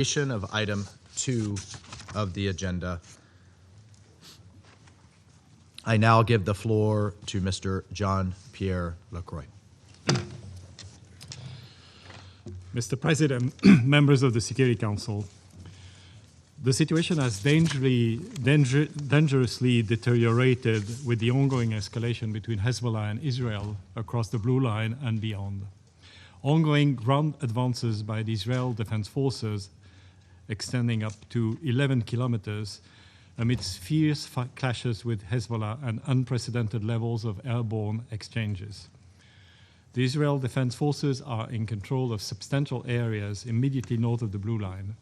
Of item 2 of the agenda. I now give the floor to Mr. Jean-Pierre Lacroix. Mr. President, members of the Security Council, the situation has dangerously deteriorated with the ongoing escalation between Hezbollah and Israel across the Blue Line and beyond. Ongoing ground advances by the Israel Defense Forces extending up to 11 kilometers amidst fierce clashes with Hezbollah and unprecedented levels of airborne exchanges. The Israel Defense Forces are in control of substantial areas immediately north of the Blue Line.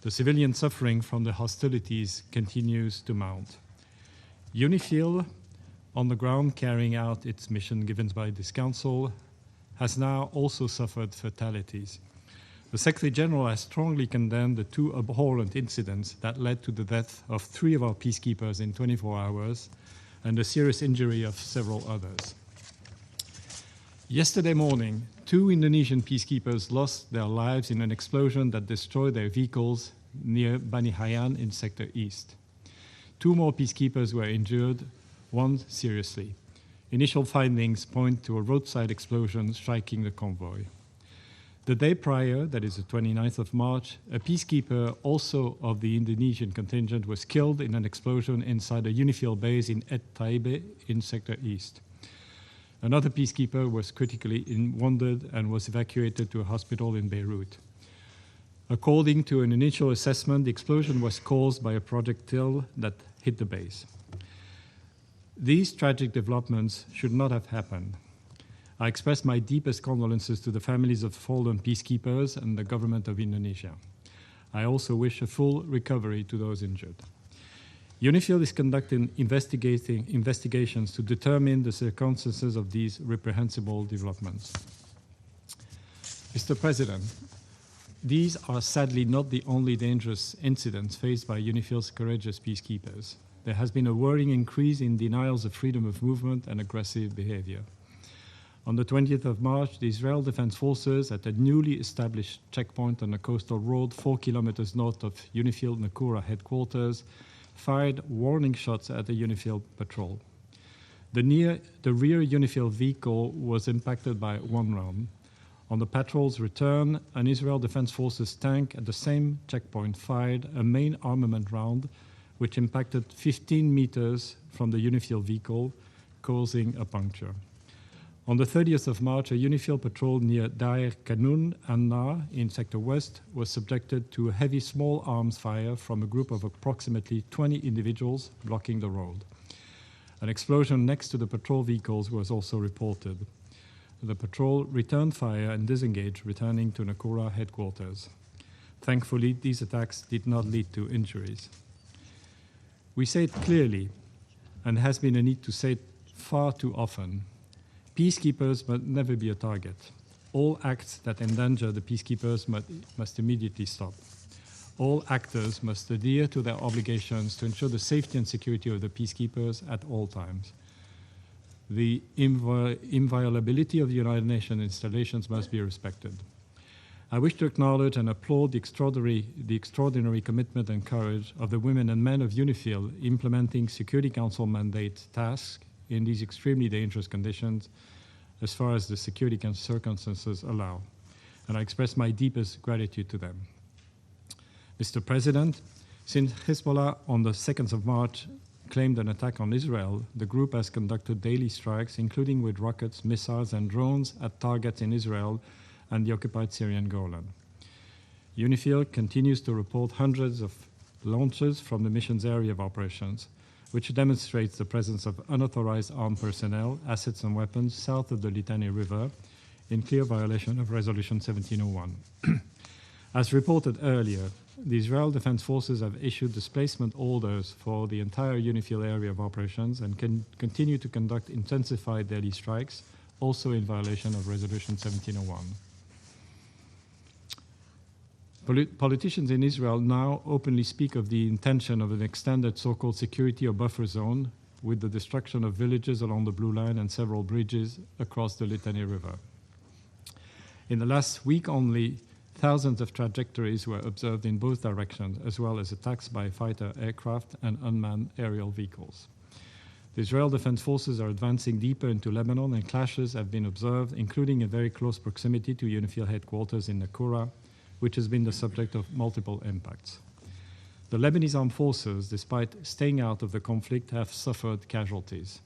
The civilian suffering from the hostilities continues to mount. UNIFIL, on the ground carrying out its mission given by this council, has now also suffered fatalities. The Secretary General has strongly condemned the 2 abhorrent incidents that led to the death of 3 of our peacekeepers in 24 hours and the serious injury of several others. Yesterday morning, 2 Indonesian peacekeepers lost their lives in an explosion that destroyed their vehicles near Bani Hayan in Sector East. 2 more peacekeepers were injured, 1 seriously. Initial findings point to a roadside explosion striking the convoy. The day prior, that is the 29th of March, a peacekeeper also of the Indonesian contingent was killed in an explosion inside a UNIFIL base in Et Taibe in Sector East. Another peacekeeper was critically wounded and was evacuated to a hospital in Beirut. According to an initial assessment, the explosion was caused by a projectile that hit the base. These tragic developments should not have happened. I express my deepest condolences to the families of fallen peacekeepers and the government of Indonesia. I also wish a full recovery to those injured. UNIFIL is conducting investigations to determine the circumstances of these reprehensible developments. Mr. President, these are sadly not the only dangerous incidents faced by UNIFIL's courageous peacekeepers. There has been a worrying increase in denials of freedom of movement and aggressive behavior. On the 20th of March, the Israel Defense Forces at a newly established checkpoint on the coastal road 4 kilometers north of UNIFIL Nakura headquarters fired warning shots at the UNIFIL patrol. The rear UNIFIL vehicle was impacted by 1 round. On the patrol's return, an Israel Defense Forces tank at the same checkpoint fired a main armament round which impacted 15 meters from the UNIFIL vehicle, causing a puncture. On the 30th of March, a UNIFIL patrol near Dair Kanun and Na in Sector West was subjected to a heavy small arms fire from a group of approximately 20 individuals blocking the road. An explosion next to the patrol vehicles was also reported. The patrol returned fire and disengaged, returning to Nakura headquarters. Thankfully, these attacks did not lead to injuries. We say it clearly, and has been a need to say it far too often. Peacekeepers must never be a target. All acts that endanger the peacekeepers must immediately stop. All actors must adhere to their obligations to ensure the safety and security of the peacekeepers at all times. The inviolability of the United Nations installations must be respected. I wish to acknowledge and applaud the extraordinary commitment and courage of the women and men of UNIFIL implementing Security Council mandate tasks in these extremely dangerous conditions as far as the security circumstances allow. And I express my deepest gratitude to them. Mr. President, since Hezbollah on the 2nd of March claimed an attack on Israel, the group has conducted daily strikes, including with rockets, missiles, and drones at targets in Israel and the occupied Syrian Golan. UNIFIL continues to report hundreds of launches from the mission's area of operations, which demonstrates the presence of unauthorized armed personnel, assets, and weapons south of the Litani River, in clear violation of Resolution 1701. As reported earlier, the Israel Defense Forces have issued displacement orders for the entire UNIFIL area of operations and can continue to conduct intensified daily strikes, also in violation of Resolution 1701. Politicians in Israel now openly speak of the intention of an extended so-called security or buffer zone with the destruction of villages along the Blue Line and several bridges across the Litani River. In the last week only, thousands of trajectories were observed in both directions, as well as attacks by fighter aircraft and unmanned aerial vehicles. The Israel Defense Forces are advancing deeper into Lebanon, and clashes have been observed, including in very close proximity to UNIFIL headquarters in Nakura, which has been the subject of multiple impacts. The Lebanese armed forces, despite staying out of the conflict, have suffered casualties.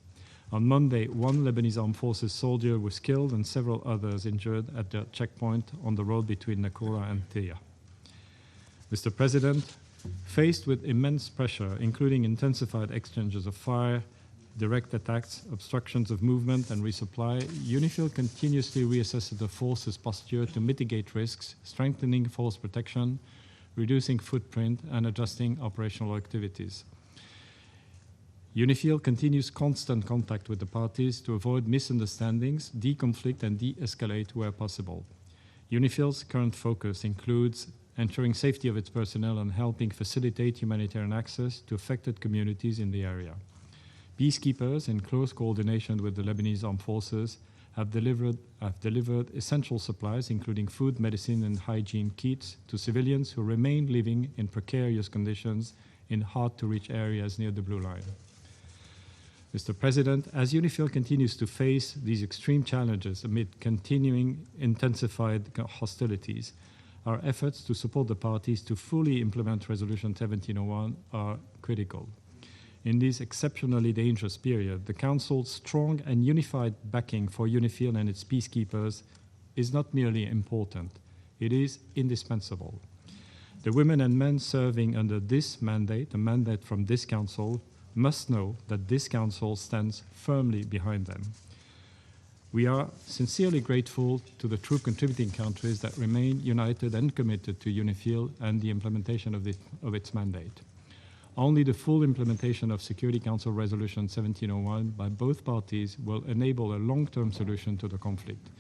On Monday, one Lebanese armed forces soldier was killed and several others injured at the checkpoint on the road between Nakura and Teya. Mr. President, faced with immense pressure, including intensified exchanges of fire, direct attacks, obstructions of movement, and resupply, UNIFIL continuously reassesses the force's posture to mitigate risks, strengthening force protection, reducing footprint, and adjusting operational activities. UNIFIL continues constant contact with the parties to avoid misunderstandings, deconflict, and de-escalate where possible. UNIFIL's current focus includes ensuring safety of its personnel and helping facilitate humanitarian access to affected communities in the area. Peacekeepers, in close coordination with the Lebanese armed forces, have delivered essential supplies, including food, medicine, and hygiene kits, to civilians who remain living in precarious conditions in hard-to-reach areas near the Blue Line. Mr. President, as UNIFIL continues to face these extreme challenges amid continuing intensified hostilities, our efforts to support the parties to fully implement Resolution 1701 are critical. In this exceptionally dangerous period, the Council's strong and unified backing for UNIFIL and its peacekeepers is not merely important, it is indispensable. The women and men serving under this mandate, a mandate from this Council, must know that this Council stands firmly behind them. We are sincerely grateful to the troop contributing countries that remain united and committed to UNIFIL and the implementation of its mandate. Only the full implementation of Security Council Resolution 1701 by both parties will enable a long-term solution to the conflict.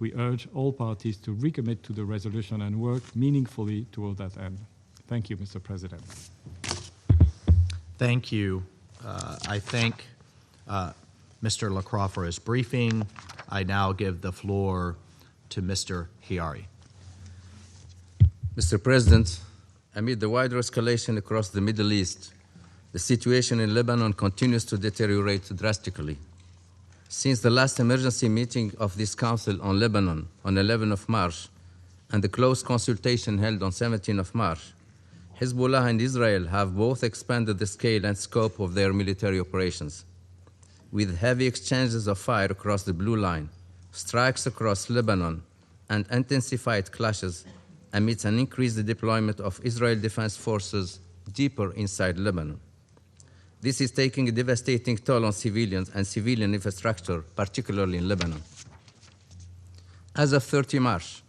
We urge all parties to recommit to the resolution and work meaningfully toward that end. Thank you, Mr. President. Thank you. I thank Mr. Lacroix for his briefing. I now give the floor to Mr. Hiari. Mr. President, amid the wider escalation across the Middle East, the situation in Lebanon continues to deteriorate drastically. Since the last emergency meeting of this Council on Lebanon on 11 of March and the close consultation held on 17 of March, Hezbollah and Israel have both expanded the scale and scope of their military operations. With heavy exchanges of fire across the Blue Line, strikes across Lebanon, and intensified clashes amidst an increased deployment of Israel Defense Forces deeper inside Lebanon. This is taking a devastating toll on civilians and civilian infrastructure, particularly in Lebanon. As of 30 March,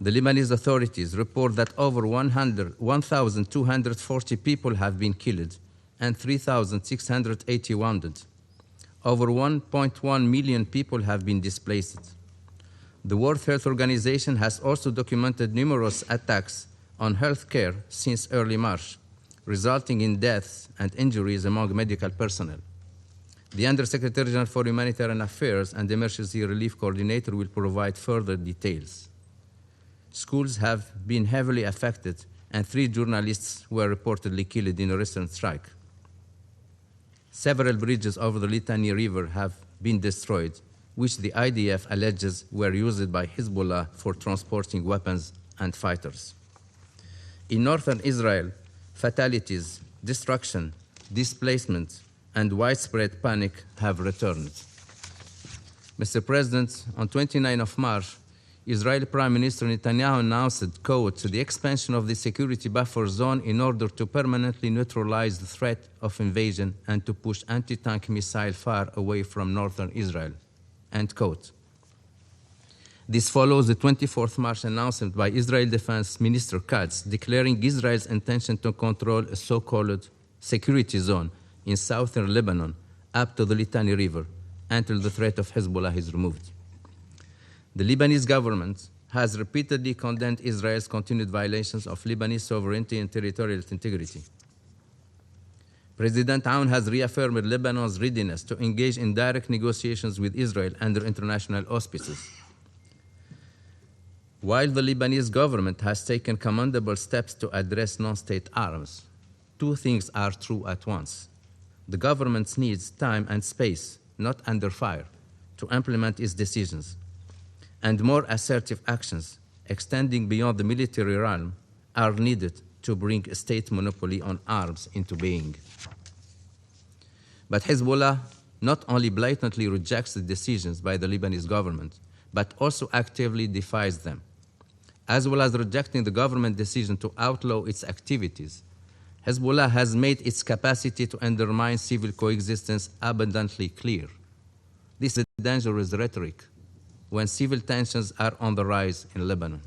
the Lebanese authorities report that over 1,240 people have been killed and 3,680 wounded. Over 1.1 million people have been displaced. The World Health Organization has also documented numerous attacks on healthcare since early March, resulting in deaths and injuries among medical personnel. The Undersecretary General for Humanitarian Affairs and Emergency Relief Coordinator will provide further details. Schools have been heavily affected, and 3 journalists were reportedly killed in a recent strike. Several bridges over the Litani River have been destroyed, which the IDF alleges were used by Hezbollah for transporting weapons and fighters. In northern Israel, fatalities, destruction, displacement, and widespread panic have returned. Mr. President, on 29 of March, Israeli Prime Minister Netanyahu announced, quote, the expansion of the security buffer zone in order to permanently neutralize the threat of invasion and to push anti-tank missile fire away from northern Israel, end quote. This follows the 24th March announcement by Israel Defense Minister Katz declaring Israel's intention to control a so-called security zone in southern Lebanon up to the Litani River until the threat of Hezbollah is removed. The Lebanese government has repeatedly condemned Israel's continued violations of Lebanese sovereignty and territorial integrity. President Aoun has reaffirmed Lebanon's readiness to engage in direct negotiations with Israel under international auspices. While the Lebanese government has taken commendable steps to address non-state arms, two things are true at once. The government needs time and space, not under fire, to implement its decisions. And more assertive actions, extending beyond the military realm, are needed to bring a state monopoly on arms into being. But Hezbollah not only blatantly rejects the decisions by the Lebanese government, but also actively defies them. As well as rejecting the government decision to outlaw its activities, Hezbollah has made its capacity to undermine civil coexistence abundantly clear. This is dangerous rhetoric when civil tensions are on the rise in Lebanon.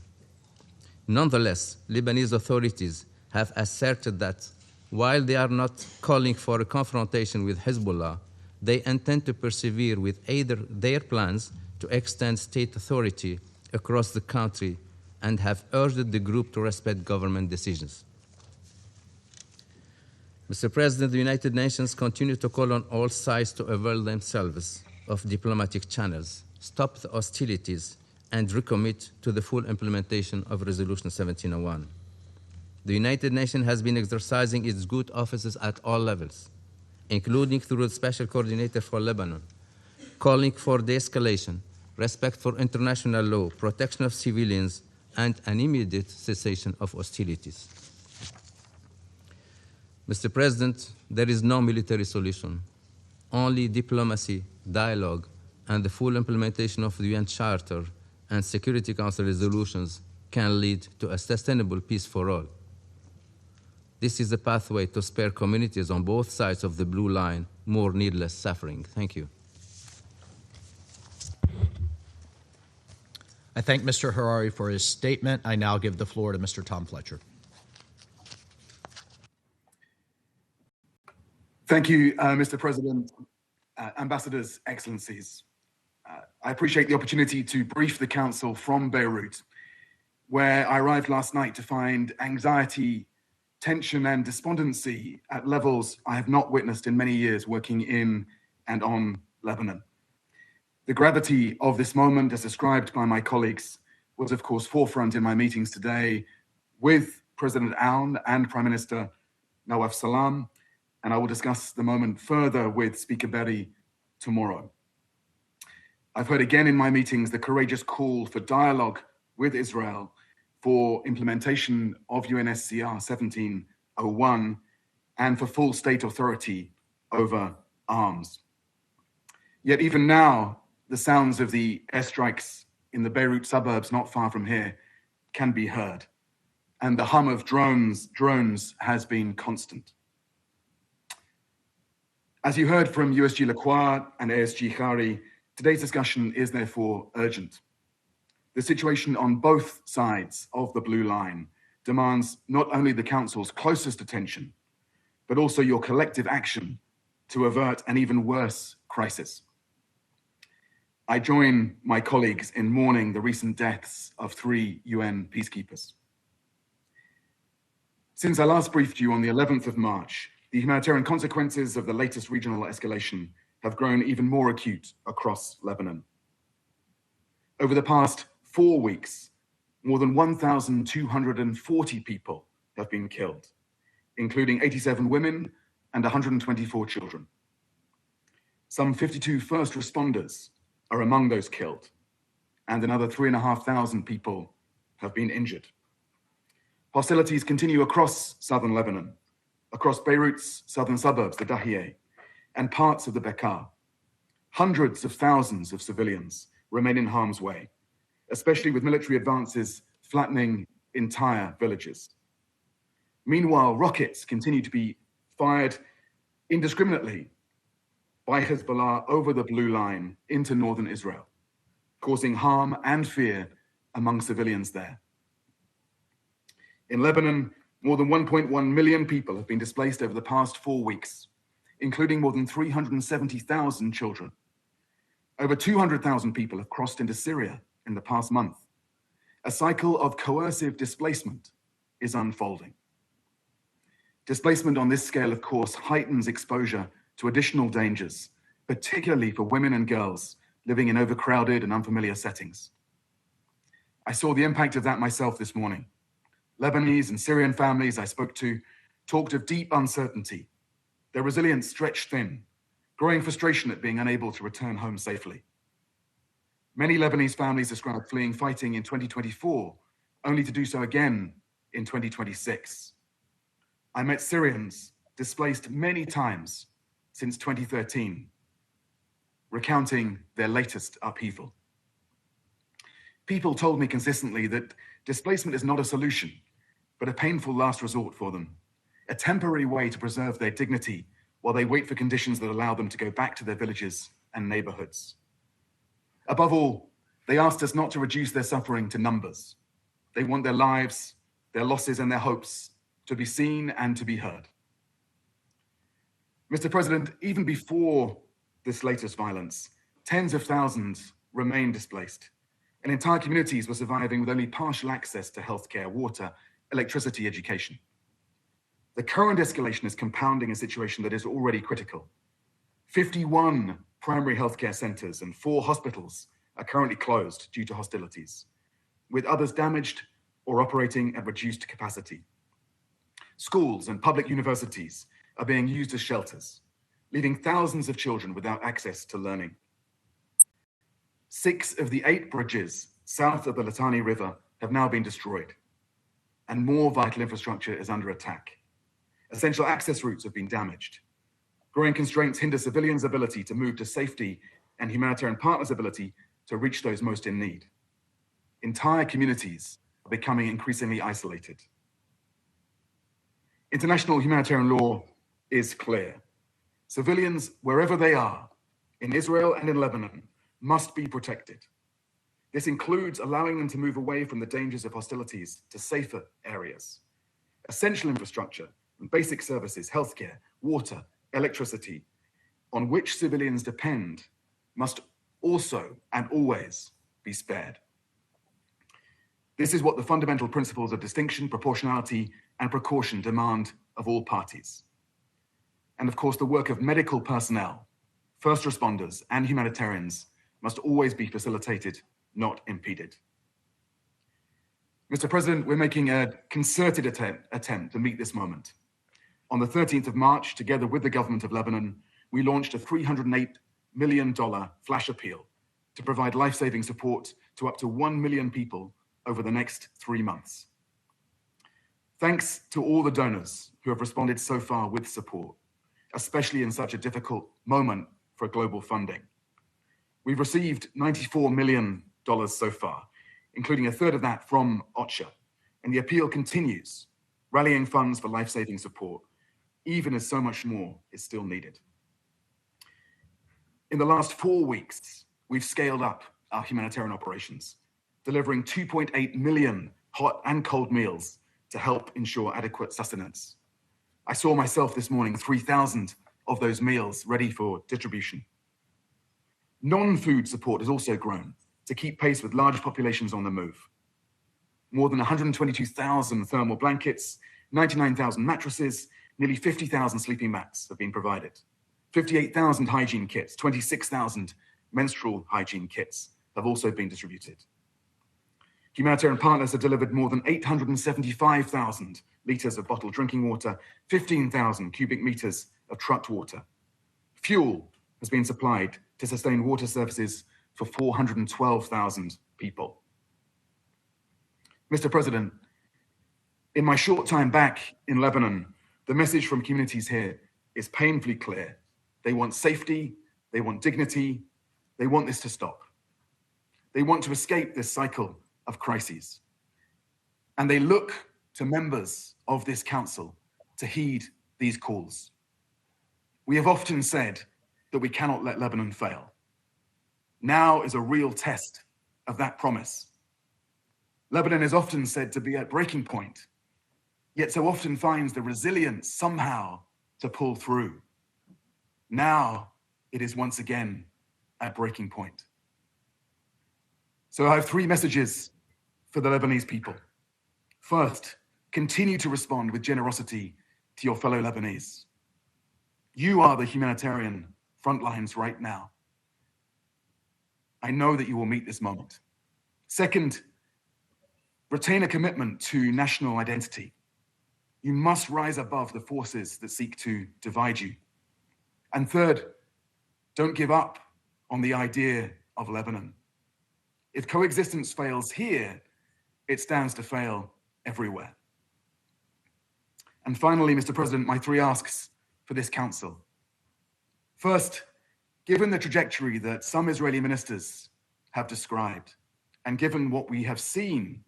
Nonetheless, Lebanese authorities have asserted that while they are not calling for a confrontation with Hezbollah, they intend to persevere with either their plans to extend state authority across the country and have urged the group to respect government decisions. Mr. President, the United Nations continue to call on all sides to avail themselves of diplomatic channels, stop the hostilities, and recommit to the full implementation of Resolution 1701. The United Nations has been exercising its good offices at all levels, including through the Special Coordinator for Lebanon, calling for de-escalation, respect for international law, protection of civilians, and an immediate cessation of hostilities. Mr. President, there is no military solution. Only diplomacy, dialogue, and the full implementation of the UN Charter and Security Council resolutions can lead to a sustainable peace for all. This is the pathway to spare communities on both sides of the blue line more needless suffering. Thank you. I thank Mr. Harari for his statement. I now give the floor to Mr. Tom Fletcher. Thank you, Mr. President, Ambassadors, Excellencies. I appreciate the opportunity to brief the Council from Beirut, where I arrived last night to find anxiety, tension, and despondency at levels I have not witnessed in many years working in and on Lebanon. The gravity of this moment, as described by my colleagues, was of course forefront in my meetings today with President Aoun and Prime Minister Nawaf Salam, and I will discuss the moment further with Speaker Berry tomorrow. I've heard again in my meetings the courageous call for dialogue with Israel for implementation of UNSCR 1701 and for full state authority over arms. Yet even now, the sounds of the airstrikes in the Beirut suburbs not far from here can be heard, and the hum of drones has been constant. As you heard from USG Lacroix and ASG Khari, today's discussion is therefore urgent. The situation on both sides of the blue line demands not only the Council's closest attention, but also your collective action to avert an even worse crisis. I join my colleagues in mourning the recent deaths of 3 UN peacekeepers. Since I last briefed you on the 11th of March, the humanitarian consequences of the latest regional escalation have grown even more acute across Lebanon. Over the past 4 weeks, more than 1,240 people have been killed, including 87 women and 124 children. Some 52 first responders are among those killed, and another 3,500 people have been injured. Hostilities continue across southern Lebanon, across Beirut's southern suburbs, the Dahiyeh, and parts of the Bekaa. Hundreds of thousands of civilians remain in harm's way, especially with military advances flattening entire villages. Meanwhile, rockets continue to be fired indiscriminately by Hezbollah over the blue line into northern Israel, causing harm and fear among civilians there. In Lebanon, more than 1.1 million people have been displaced over the past 4 weeks, including more than 370,000 children. Over 200,000 people have crossed into Syria in the past month. A cycle of coercive displacement is unfolding. Displacement on this scale, of course, heightens exposure to additional dangers, particularly for women and girls living in overcrowded and unfamiliar settings. I saw the impact of that myself this morning. Lebanese and Syrian families I spoke to talked of deep uncertainty, their resilience stretched thin, growing frustration at being unable to return home safely. Many Lebanese families described fleeing fighting in 2024, only to do so again in 2026. I met Syrians displaced many times since 2013, recounting their latest upheaval. People told me consistently that displacement is not a solution, but a painful last resort for them, a temporary way to preserve their dignity while they wait for conditions that allow them to go back to their villages and neighborhoods. Above all, they asked us not to reduce their suffering to numbers. They want their lives, their losses, and their hopes to be seen and to be heard. Mr. President, even before this latest violence, tens of thousands remain displaced, and entire communities were surviving with only partial access to healthcare, water, electricity, education. The current escalation is compounding a situation that is already critical. 51 primary healthcare centers and 4 hospitals are currently closed due to hostilities, with others damaged or operating at reduced capacity. Schools and public universities are being used as shelters, leaving thousands of children without access to learning. 6 of the 8 bridges south of the Litani River have now been destroyed, and more vital infrastructure is under attack. Essential access routes have been damaged. Growing constraints hinder civilians' ability to move to safety and humanitarian partners' ability to reach those most in need. Entire communities are becoming increasingly isolated. International humanitarian law is clear. Civilians, wherever they are, in Israel and in Lebanon, must be protected. This includes allowing them to move away from the dangers of hostilities to safer areas. Essential infrastructure and basic services, healthcare, water, electricity, on which civilians depend, must also and always be spared. This is what the fundamental principles of distinction, proportionality, and precaution demand of all parties. And of course, the work of medical personnel, first responders, and humanitarians must always be facilitated, not impeded. Mr. President, we're making a concerted attempt to meet this moment. On the 13th of March, together with the government of Lebanon, we launched a $308 million flash appeal to provide life-saving support to up to 1 million people over the next 3 months. Thanks to all the donors who have responded so far with support, especially in such a difficult moment for global funding. We've received $94 million so far, including a third of that from OCHA, and the appeal continues, rallying funds for life-saving support, even as so much more is still needed. In the last 4 weeks, we've scaled up our humanitarian operations, delivering 2.8 million hot and cold meals to help ensure adequate sustenance. I saw myself this morning 3,000 of those meals ready for distribution. Non-food support has also grown to keep pace with large populations on the move. More than 122,000 thermal blankets, 99,000 mattresses, nearly 50,000 sleeping mats have been provided. 58,000 hygiene kits, 26,000 menstrual hygiene kits have also been distributed. Humanitarian partners have delivered more than 875,000 liters of bottled drinking water, 15,000 cubic meters of trucked water. Fuel has been supplied to sustain water services for 412,000 people. Mr. President, in my short time back in Lebanon, the message from communities here is painfully clear. They want safety, they want dignity, they want this to stop. They want to escape this cycle of crises. And they look to members of this council to heed these calls. We have often said that we cannot let Lebanon fail. Now is a real test of that promise. Lebanon is often said to be at breaking point, yet so often finds the resilience somehow to pull through. Now it is once again at breaking point. So I have 3 messages for the Lebanese people. First, continue to respond with generosity to your fellow Lebanese. You are the humanitarian front lines right now. I know that you will meet this moment. Second, Retain a commitment to national identity. You must rise above the forces that seek to divide you. And third, don't give up on the idea of Lebanon. If coexistence fails here, it stands to fail everywhere. And finally, Mr. President, my three asks for this council. First, given the trajectory that some Israeli ministers have described, and given what we have seen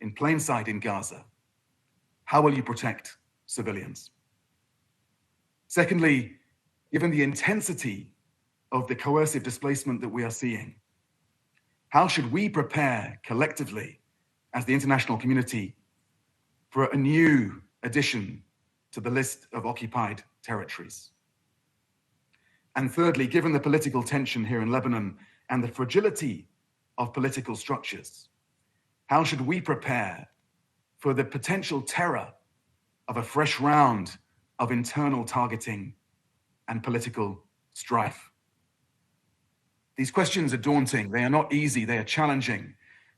in plain sight in Gaza, how will you protect civilians? Secondly, given the intensity of the coercive displacement that we are seeing, how should we prepare collectively as the international community for a new addition to the list of occupied territories? And thirdly, given the political tension here in Lebanon and the fragility of political structures, how should we prepare for the potential terror of a fresh round of internal targeting and political strife? These questions are daunting. They are not easy. They are challenging,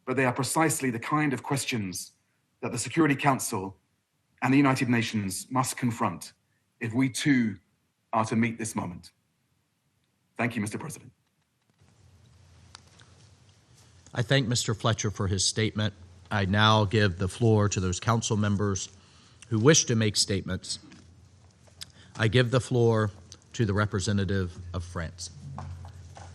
but they are precisely the kind of questions that the Security Council and the United Nations must confront if we too are to meet this moment. Thank you, Mr. President. I thank Mr. Fletcher for his statement. I now give the floor to those council members who wish to make statements. I give the floor to the representative of France.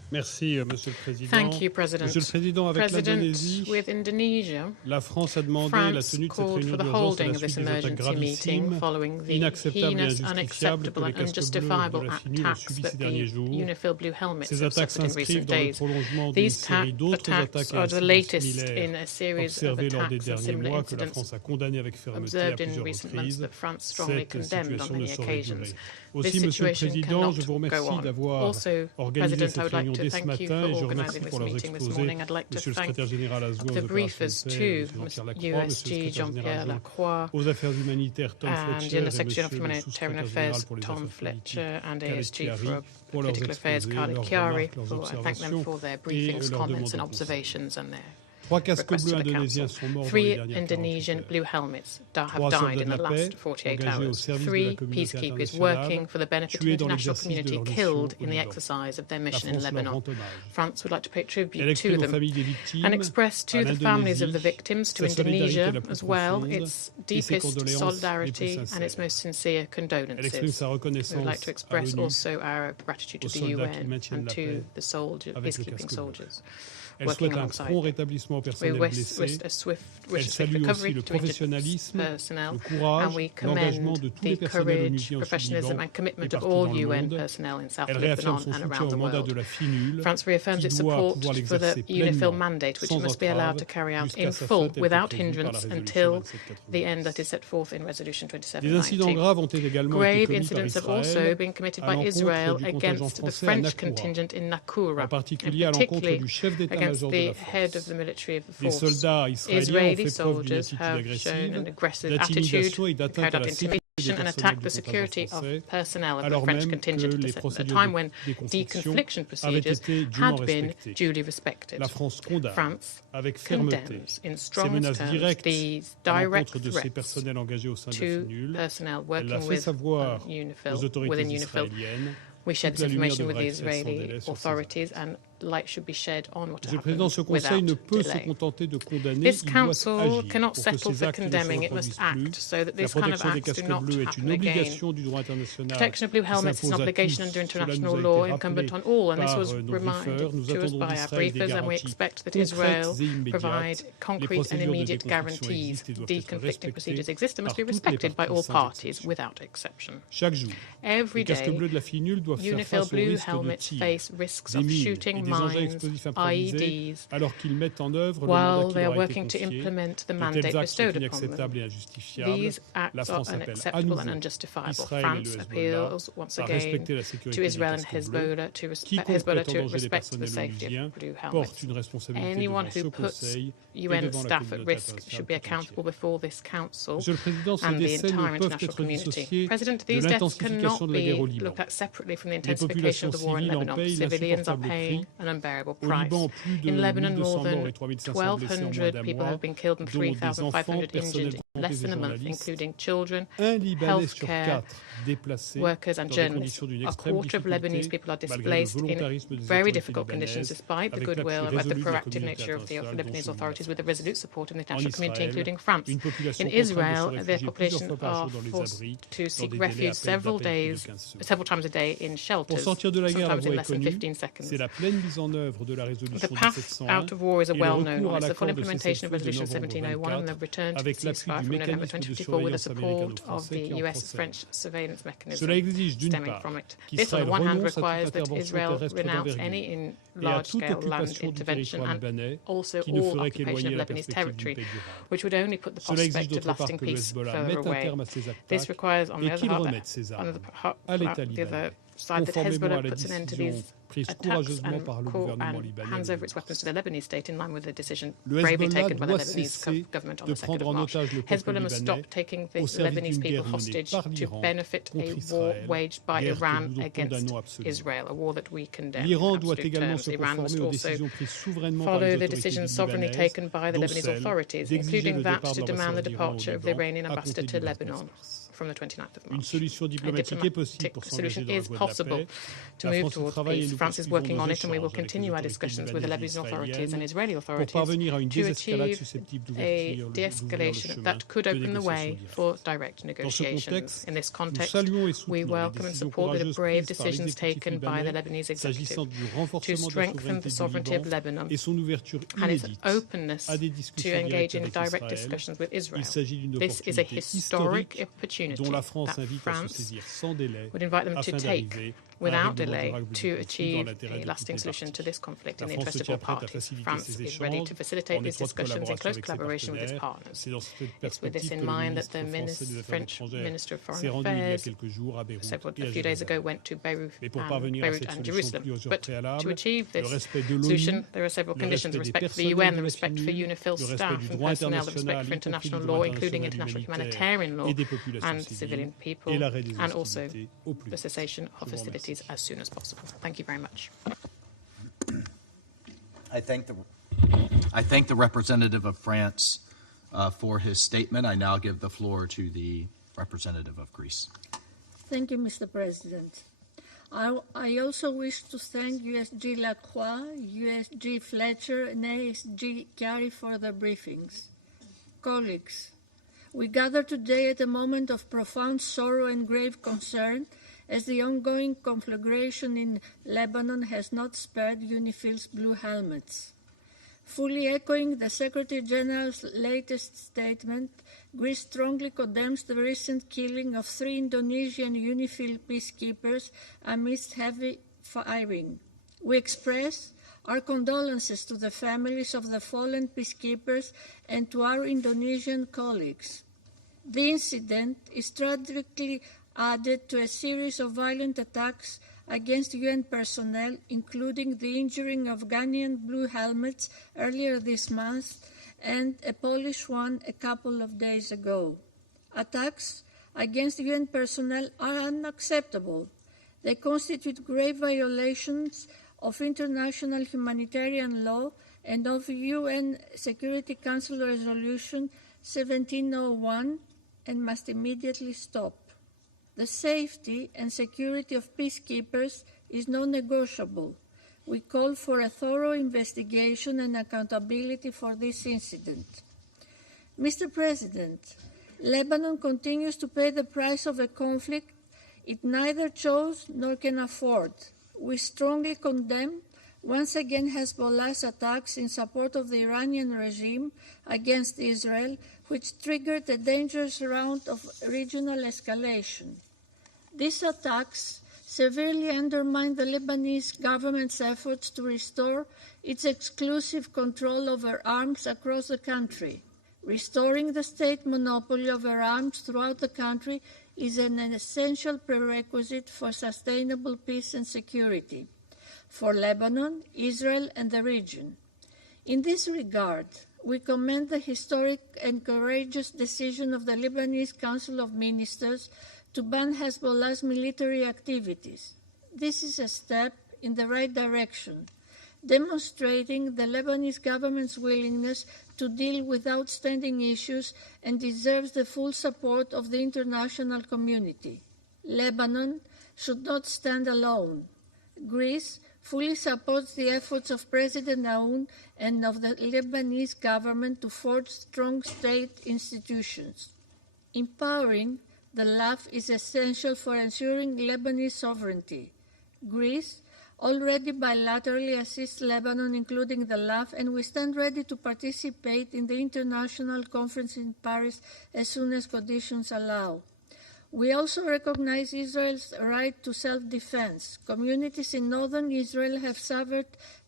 Merci, Monsieur le Président. Thank you, President. Monsieur le Président, avec l'Indonésie, with Indonesia, la France a demandé la France tenue de cette called réunion for the d'urgence à holding la of this suite des attaques emergency meeting gravissimes, following the inacceptables et heinous, injustifiables que unacceptable les and casques bleus de unjustifiable la FINUL ont attacks subis that ces the derniers jours. UNIFIL Blue Helmets Ces have attaques suffered in s'inscrivent recent dans le days. prolongement d'une These série d'autres attacks attaques et are the incidents latest in similaires a series of observés lors des attacks and derniers similar mois que la incidents France a condamnés avec fermeté à observed in plusieurs recent months reprises. that France strongly Cette condemned on situation ne many saurait occasions. durer. This Aussi, Monsieur le situation Président, cannot je vous go remercie on. d'avoir Also, organisé President, I cette would like réunion to dès ce thank you matin for et je organising remercie this pour leurs meeting this exposés morning. I'd like to Monsieur le thank Secrétaire Général aux the opérations de briefers paix, too, Monsieur Jean-Pierre Lacroix, Monsieur le USG Secrétaire Jean-Pierre Général Lacroix, aux affaires humanitaires Tom and Fletcher in the et section of Monsieur le Humanitarian Sous-Secrétaire Général Affairs, pour les Tom affaires politiques, Fletcher, and Khaled ASG Chiari, for pour leurs Political Affairs, exposés, Khaled leurs Chiari. remarques, leurs I thank them observations for their et briefings, leurs comments, demandes de and conseil. observations and their 3 casques requests bleus to the indonésiens Council. sont morts dans 3 les dernières 48 Indonesian heures. Blue Helmets have 3 died soldats in de the la paix last 48 engagés au hours. service de 3 la communauté peacekeepers internationale working for the benefit of the tués dans international l'exercice de community leur mission killed au in the Liban. exercise of their La mission in France leur Lebanon. rend hommage. France would like to pay Elle tribute to exprime aux them familles des victimes, and express à to the families of the l'Indonésie, victims, to sa solidarité Indonesia la plus as well, profonde its et ses deepest condoléances les plus solidarity and sincères. its most sincere Elle exprime condolences. sa We reconnaissance would like to à express l'ONU, also our gratitude to aux the soldats qui UN maintiennent and la to paix the soldier, avec le peacekeeping casque bleu. soldiers Elle working souhaite un alongside prompt them. rétablissement au We personnel wish blessé. a swift Elle salue aussi recovery le to injured professionnalisme, personnel, le courage, and we l'engagement commend de tous the les personnels courage, onusiens au professionalism Sud-Liban and et commitment of partout all dans le UN monde. personnel in South Elle Lebanon réaffirme son and soutien around au the mandat de world. la FINUL, France reaffirms qui its doit support pouvoir for the l'exercer UNIFIL pleinement, mandate, which sans it must be allowed entrave, to carry out jusqu'à in sa full fin telle que without prévue par la hindrance résolution until 2790. the end that is set forth in Resolution Des incidents 2790. graves ont également été Grave commis par incidents have also Israël been committed à by l'encontre Israel du contingent against the français à French Nakura, contingent in Nakura, en particulier and à l'encontre particularly du chef against d'état-major de the la head of force. the military of the Les force. soldats israéliens ont Israeli fait preuve d'une soldiers attitude have shown an agressive, aggressive attitude, d'intimidation et carried d'atteinte à out la sécurité des intimidation and personnels attacked du the security contingent of français, personnel of the alors French même que contingent les at a procédures time when de déconfliction deconfliction avaient procedures été dûment had been respectées. duly respected. La France condamne France avec fermeté condemns in ces strongest menaces terms directes these à direct l'encontre de ces threats personnels engagés au sein de la to FINUL. personnel Elle l'a working fait with savoir UNIFIL, aux autorités within UNIFIL. israéliennes. We share Toute this la lumière information with devra the être faite sans Israeli délai sur ces authorities, and light should be shed on what Monsieur le happened Président, ce Conseil without ne peut se delay. contenter de condamner, This il doit council agir cannot pour que settle ces for actes ne se condemning, it must reproduisent plus. act so that La this kind of protection des acts do casques not bleus est une happen again. obligation du droit international. Protection of blue qui helmets is an s'impose à obligation tous. under Cela international nous a law été incumbent rappelé on all, and this par was nos reminded briefers. Nous to us attendons by our d'Israël des briefers, and we garanties expect that concrètes Israel et immédiates. provide Les concrete and procédures de immediate déconfliction guarantees. existent et doivent être Deconflicting respectées procedures exist and must par be toutes les respected by all parties sans parties exception. without exception. Chaque jour, Every les casques day, bleus de la FINUL doivent faire UNIFIL face au blue risque de helmets tir, face risks des of mines et shooting des engins mines, explosifs improvisés, IEDs, alors qu'ils mettent en œuvre le while mandat qui they are leur a été working to confié. implement the De mandate tels actes sont bestowed upon them. inacceptables et injustifiables. These La acts are France appelle à unacceptable and nouveau unjustifiable. Israël et France le Hezbollah appeals once à again respecter la to sécurité des Israel and casques bleus. Hezbollah to respect Quiconque the personnels safety onusiens of blue porte helmets. une responsabilité Anyone devant ce who puts Conseil et UN devant la staff at communauté risk internationale should be tout accountable entière. before this council Monsieur le Président, ces and the décès entire ne peuvent international être community. dissociés President, de these deaths l'intensification cannot de la guerre au be Liban. looked at separately from the Les intensification populations of the war in civiles en Lebanon. paient Civilians are l'insupportable paying prix an unbearable Au price. Liban, plus de In Lebanon, 1200 more morts than et 3500 blessés en moins 1,200 d'un people mois, have been killed and dont des enfants, 3,500 personnels injured de in less santé et than a month, journalistes. including children, Un Libanais sur healthcare quatre déplacé workers and dans des journalists. conditions d'une A extrême quarter of Lebanese difficulté, people are malgré le displaced in volontarisme des very autorités difficult conditions, libanaises, despite the avec l'appui goodwill and the résolu de la proactive communauté nature of the internationale, dont Lebanese celui de la authorities, with the France. resolute support of the En international community, Israël, including France. une population In contrainte de se Israel, the réfugier plusieurs population fois par are jour dans les forced abris, to dans seek des délais refuge several times a day in Pour shelters, sortir de la guerre, la sometimes in voie est less than connue, 15 seconds. c'est la pleine mise en œuvre de la The résolution path 1701 out of war is a et le well-known recours one. à It's the full l'accord de implementation of cessez-le-feu de Resolution novembre 1701 and the 24 return to avec l'appui ceasefire du from November mécanisme de 2024 with the surveillance support of américano-français the qui en US procède. French surveillance mechanism Cela exige d'une stemming part from it. This, on qu'Israël the one hand, renonce à toute requires that intervention Israel terrestre renounce d'envergure any et à toute large-scale land occupation du intervention territoire and libanais also qui ne all ferait occupation qu'éloigner of la Lebanese perspective d'une territory, paix durable. which would only put the Cela exige prospect of d'autre part lasting que le peace Hezbollah further mette un away. terme à ses This attaques requires, on the et other qu'il hand, remette ses on armes the à l'État the other libanais, side, that conformément à Hezbollah la puts an end to décision these prise attacks courageusement par le and gouvernement libanais hands le over 2 its weapons mars. to the Lebanese state in line with the decision Le bravely Hezbollah taken by the doit Lebanese cesser government on de the 2nd prendre of en March. otage le peuple Hezbollah must libanais stop taking the au service Lebanese d'une people guerre menée hostage par to l'Iran benefit a contre war Israël, waged by guerre que Iran nous against condamnons absolument. Israel, a war that we condemn in L'Iran doit absolute également terms. se Iran must conformer aux also décisions prises souverainement par les follow the autorités decisions sovereignly libanaises, taken by the dont Lebanese celle authorities, d'exiger including le that départ de to demand the l'ambassadeur d'Iran au departure of the Liban Iranian à ambassador compter to du 29 Lebanon mars. from the 29th of Une March. solution A diplomatique est possible diplomatic pour s'engager solution dans la is voie de la possible paix. to La move France y towards travaille et peace. nous France is poursuivons working nos on it, and we will échanges avec les continue our autorités discussions with the libanaises et Lebanese authorities and israéliennes Israeli pour authorities parvenir à une to désescalade achieve susceptible a d'ouvrir le de-escalation chemin that could de open the way négociations for directes. direct Dans ce negotiations. contexte, In this nous context, saluons et we soutenons les welcome and décisions support the courageuses brave prises par decisions l'exécutif taken by the libanais Lebanese s'agissant executive du to renforcement de la strengthen the souveraineté sovereignty du of Liban Lebanon et son ouverture and its inédite openness à des to discussions engage directes in avec direct Israël. discussions with Il Israel. s'agit d'une This is a opportunité historic historique opportunity dont la France that invite à se France saisir sans délai would invite them to afin take d'arriver à un without règlement delay durable du to conflit dans achieve l'intérêt a de toutes lasting les solution to parties. this conflict La in the France interest se of tient all prête à parties. faciliter France ces is ready échanges to en facilitate these étroite discussions in collaboration close avec ses collaboration with its partenaires. partners. C'est dans cette It's with this perspective in que le mind that ministre the français des Affaires French étrangères Minister of s'est Foreign rendu il y a Affairs quelques jours à Beyrouth et a à few days ago Jérusalem. went to Beirut Mais pour parvenir à cette and solution Jerusalem. plusieurs But to préalables, achieve le this respect de solution, l'ONU, there are several le conditions: the respect des respect for the personnels UN, de the la respect for FINUL, UNIFIL le respect staff du and droit personnel, the respect international, for y compris international du law, droit including international international humanitaire humanitarian law et des populations and civilian civiles, people, et l'arrêt des and also hostilités au plus the vite. cessation of Je vous remercie. hostilities as soon as possible. Thank you very much. I thank the representative of France for his statement. I now give the floor to the representative of Greece. Thank you, Mr. President. I also wish to thank USG Lacroix, USG Fletcher, and ASG Chiari for their briefings. Colleagues, we gather today at a moment of profound sorrow and grave concern as the ongoing conflagration in Lebanon has not spared UNIFIL's blue helmets. Fully echoing the Secretary General's latest statement, Greece strongly condemns the recent killing of 3 Indonesian UNIFIL peacekeepers amidst heavy firing. We express our condolences to the families of the fallen peacekeepers and to our Indonesian colleagues. The incident is tragically added to a series of violent attacks against UN personnel, including the injuring of Ghanaian blue helmets earlier this month and a Polish one a couple of days ago. Attacks against UN personnel are unacceptable. They constitute grave violations of international humanitarian law and of UN Security Council Resolution 1701 and must immediately stop. The safety and security of peacekeepers is non-negotiable. We call for a thorough investigation and accountability for this incident. Mr. President, Lebanon continues to pay the price of a conflict it neither chose nor can afford. We strongly condemn once again Hezbollah's attacks in support of the Iranian regime against Israel, which triggered a dangerous round of regional escalation. These attacks severely undermine the Lebanese government's efforts to restore its exclusive control over arms across the country. Restoring the state monopoly over arms throughout the country is an essential prerequisite for sustainable peace and security for Lebanon, Israel, and the region. In this regard, we commend the historic and courageous decision of the Lebanese Council of Ministers to ban Hezbollah's military activities. This is a step in the right direction. demonstrating the Lebanese government's willingness to deal with outstanding issues and deserves the full support of the international community. Lebanon should not stand alone. Greece fully supports the efforts of President Aoun and of the Lebanese government to forge strong state institutions. Empowering the LAF is essential for ensuring Lebanese sovereignty. Greece already bilaterally assists Lebanon, including the LAF, and we stand ready to participate in the international conference in Paris as soon as conditions allow. We also recognize Israel's right to self-defense. Communities in northern Israel have suffered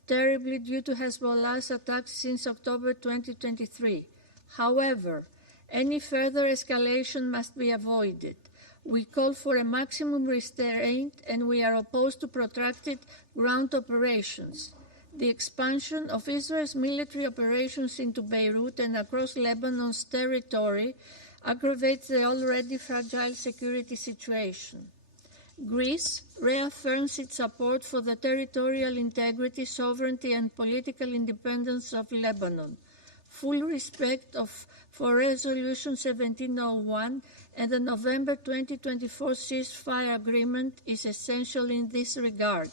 terribly due to Hezbollah's attacks since October 2023. However, any further escalation must be avoided. We call for a maximum restraint, and we are opposed to protracted ground operations. The expansion of Israel's military operations into Beirut and across Lebanon's territory aggravates the already fragile security situation. Greece reaffirms its support for the territorial integrity, sovereignty, and political independence of Lebanon. Full respect for Resolution 1701 and the November 2024 ceasefire agreement is essential in this regard.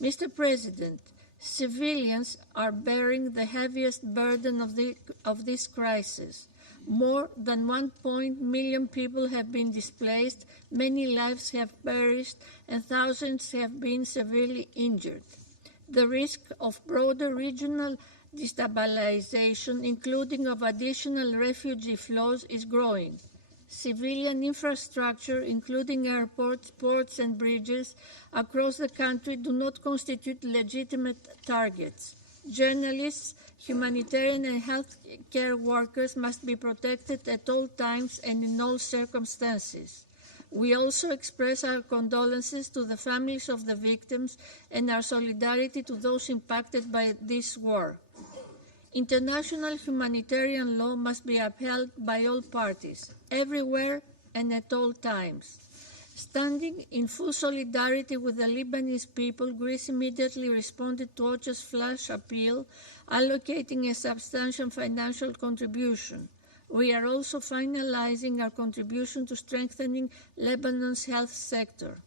Mr. President, civilians are bearing the heaviest burden of this crisis. More than 1 million people have been displaced, many lives have perished, and thousands have been severely injured. The risk of broader regional destabilization, including of additional refugee flows, is growing. Civilian infrastructure, including airports, ports, and bridges across the country, do not constitute legitimate targets. Journalists, humanitarian and health care workers must be protected at all times and in all circumstances. We also express our condolences to the families of the victims and our solidarity to those impacted by this war. International humanitarian law must be upheld by all parties, everywhere and at all times. Standing in full solidarity with the Lebanese people, Greece immediately responded to OCHA's flash appeal, allocating a substantial financial contribution. We are also finalizing our contribution to strengthening Lebanon's health sector.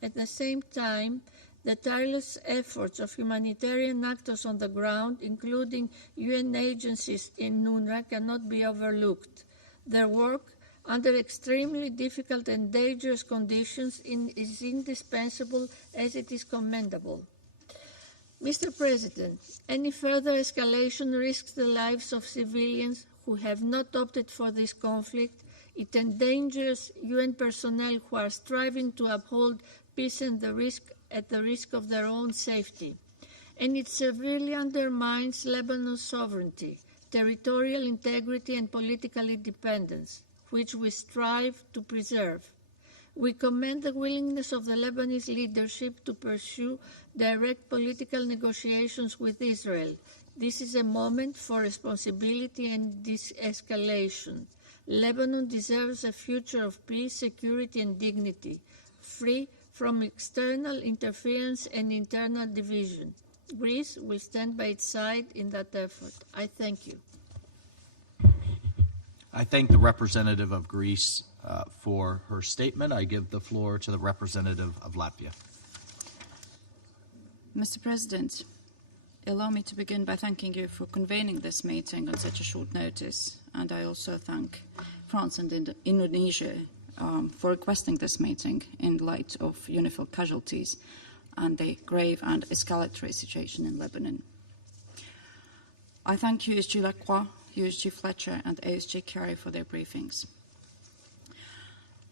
At the same time, the tireless efforts of humanitarian actors on the ground, including UN agencies in UNRWA, cannot be overlooked. Their work under extremely difficult and dangerous conditions is indispensable as it is commendable. Mr. President, any further escalation risks the lives of civilians who have not opted for this conflict. It endangers UN personnel who are striving to uphold peace and at the risk of their own safety. And it severely undermines Lebanon's sovereignty, territorial integrity, and political independence, which we strive to preserve. We commend the willingness of the Lebanese leadership to pursue direct political negotiations with Israel. This is a moment for responsibility and de-escalation. Lebanon deserves a future of peace, security, and dignity, free from external interference and internal division. Greece will stand by its side in that effort. I thank you. I thank the representative of Greece for her statement. I give the floor to the representative of Latvia. Mr. President, allow me to begin by thanking you for convening this meeting on such a short notice, and I also thank France and Indonesia for requesting this meeting in light of UNIFIL casualties and the grave and escalatory situation in Lebanon. I thank USG Lacroix, USG Fletcher, and ASG Kerry for their briefings.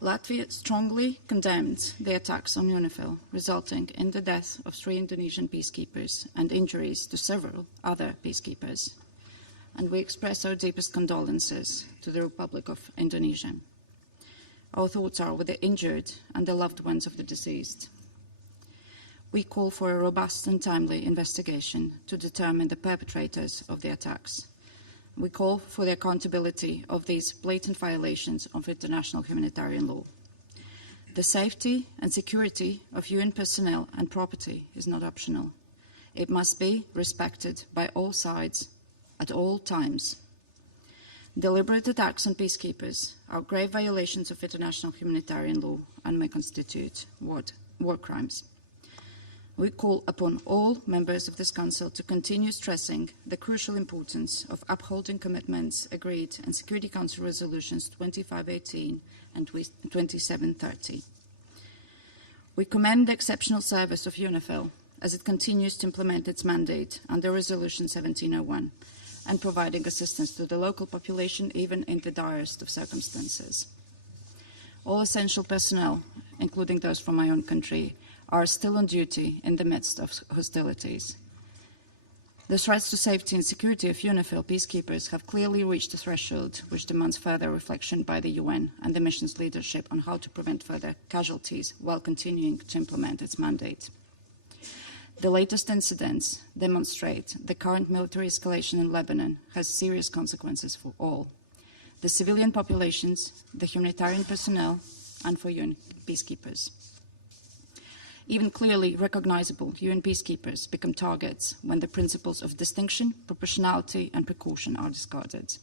Latvia strongly condemned the attacks on UNIFIL, resulting in the death of 3 Indonesian peacekeepers and injuries to several other peacekeepers. And we express our deepest condolences to the Republic of Indonesia. Our thoughts are with the injured and the loved ones of the deceased. We call for a robust and timely investigation to determine the perpetrators of the attacks. We call for the accountability of these blatant violations of international humanitarian law. The safety and security of UN personnel and property is not optional. It must be respected by all sides at all times. Deliberate attacks on peacekeepers are grave violations of international humanitarian law and may constitute war crimes. We call upon all members of this Council to continue stressing the crucial importance of upholding commitments agreed in Security Council Resolutions 2518 and 2730. We commend the exceptional service of UNIFIL as it continues to implement its mandate under Resolution 1701 and providing assistance to the local population even in the direst of circumstances. All essential personnel, including those from my own country, are still on duty in the midst of hostilities. The threats to safety and security of UNIFIL peacekeepers have clearly reached a threshold which demands further reflection by the UN and the mission's leadership on how to prevent further casualties while continuing to implement its mandate. The latest incidents demonstrate the current military escalation in Lebanon has serious consequences for all: the civilian populations, the humanitarian personnel, and for UN peacekeepers. Even clearly recognizable UN peacekeepers become targets when the principles of distinction, proportionality, and precaution are discarded.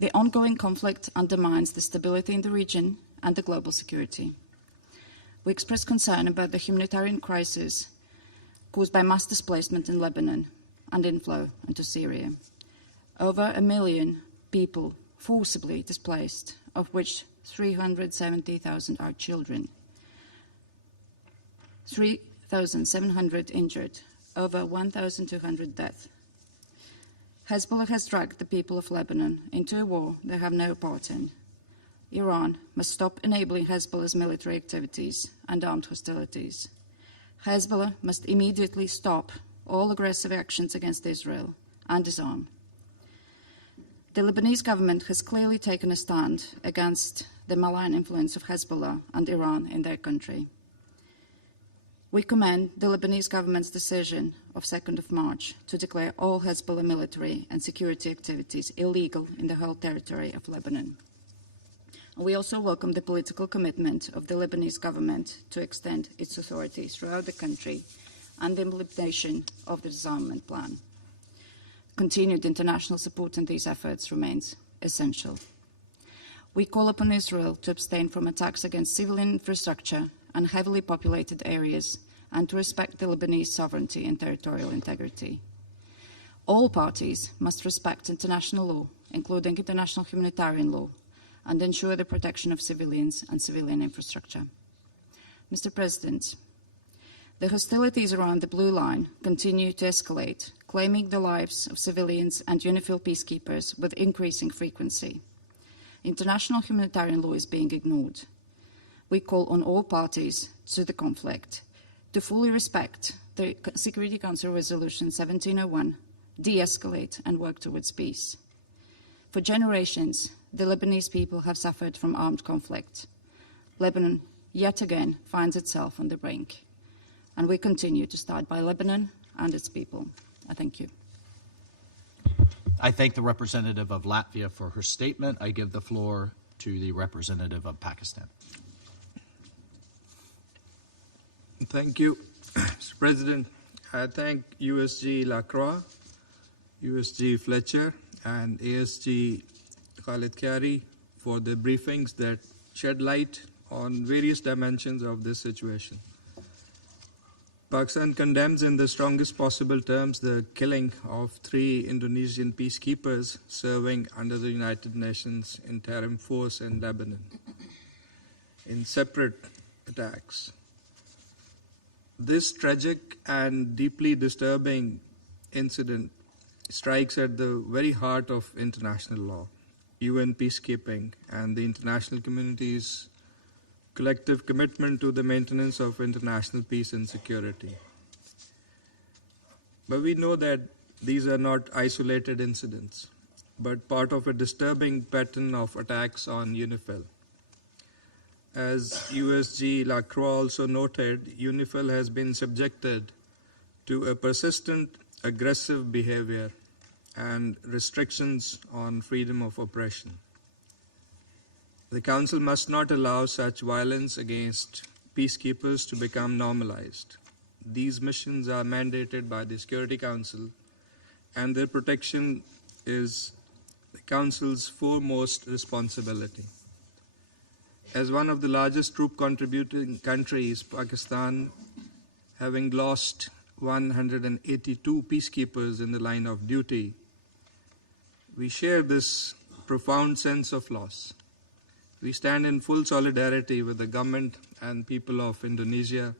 The ongoing conflict undermines the stability in the region and the global security. We express concern about the humanitarian crisis caused by mass displacement in Lebanon and inflow into Syria. Over 1 million people forcibly displaced, of which 370,000 are children. 3,700 injured, over 1,200 deaths. Hezbollah has dragged the people of Lebanon into a war they have no part in. Iran must stop enabling Hezbollah's military activities and armed hostilities. Hezbollah must immediately stop all aggressive actions against Israel and disarm. The Lebanese government has clearly taken a stand against the malign influence of Hezbollah and Iran in their country. We commend the Lebanese government's decision of 2nd of March to declare all Hezbollah military and security activities illegal in the whole territory of Lebanon. We also welcome the political commitment of the Lebanese government to extend its authority throughout the country and the implementation of the disarmament plan. Continued international support in these efforts remains essential. We call upon Israel to abstain from attacks against civilian infrastructure and heavily populated areas, and to respect the Lebanese sovereignty and territorial integrity. All parties must respect international law, including international humanitarian law, and ensure the protection of civilians and civilian infrastructure. Mr. President, the hostilities around the Blue Line continue to escalate, claiming the lives of civilians and UNIFIL peacekeepers with increasing frequency. International humanitarian law is being ignored. We call on all parties to the conflict to fully respect the Security Council Resolution 1701, de-escalate and work towards peace. For generations, the Lebanese people have suffered from armed conflict. Lebanon, yet again, finds itself on the brink. And we continue to stand by Lebanon and its people. I thank you. I thank the representative of Latvia for her statement. I give the floor to the representative of Pakistan. Thank you, Mr. President. I thank USG Lacroix, USG Fletcher, and ASG Khalid Kyari for the briefings that shed light on various dimensions of this situation. Pakistan condemns in the strongest possible terms the killing of 3 Indonesian peacekeepers serving under the United Nations Interim Force in Lebanon in separate attacks. This tragic and deeply disturbing incident strikes at the very heart of international law, UN peacekeeping, and the international community's collective commitment to the maintenance of international peace and security. But we know that these are not isolated incidents, but part of a disturbing pattern of attacks on UNIFIL. As USG Lacroix also noted, UNIFIL has been subjected to a persistent aggressive behavior and restrictions on freedom of oppression. The Council must not allow such violence against peacekeepers to become normalized. These missions are mandated by the Security Council, and their protection is the Council's foremost responsibility. As one of the largest troop contributing countries, Pakistan, having lost 182 peacekeepers in the line of duty, we share this profound sense of loss. We stand in full solidarity with the government and people of Indonesia,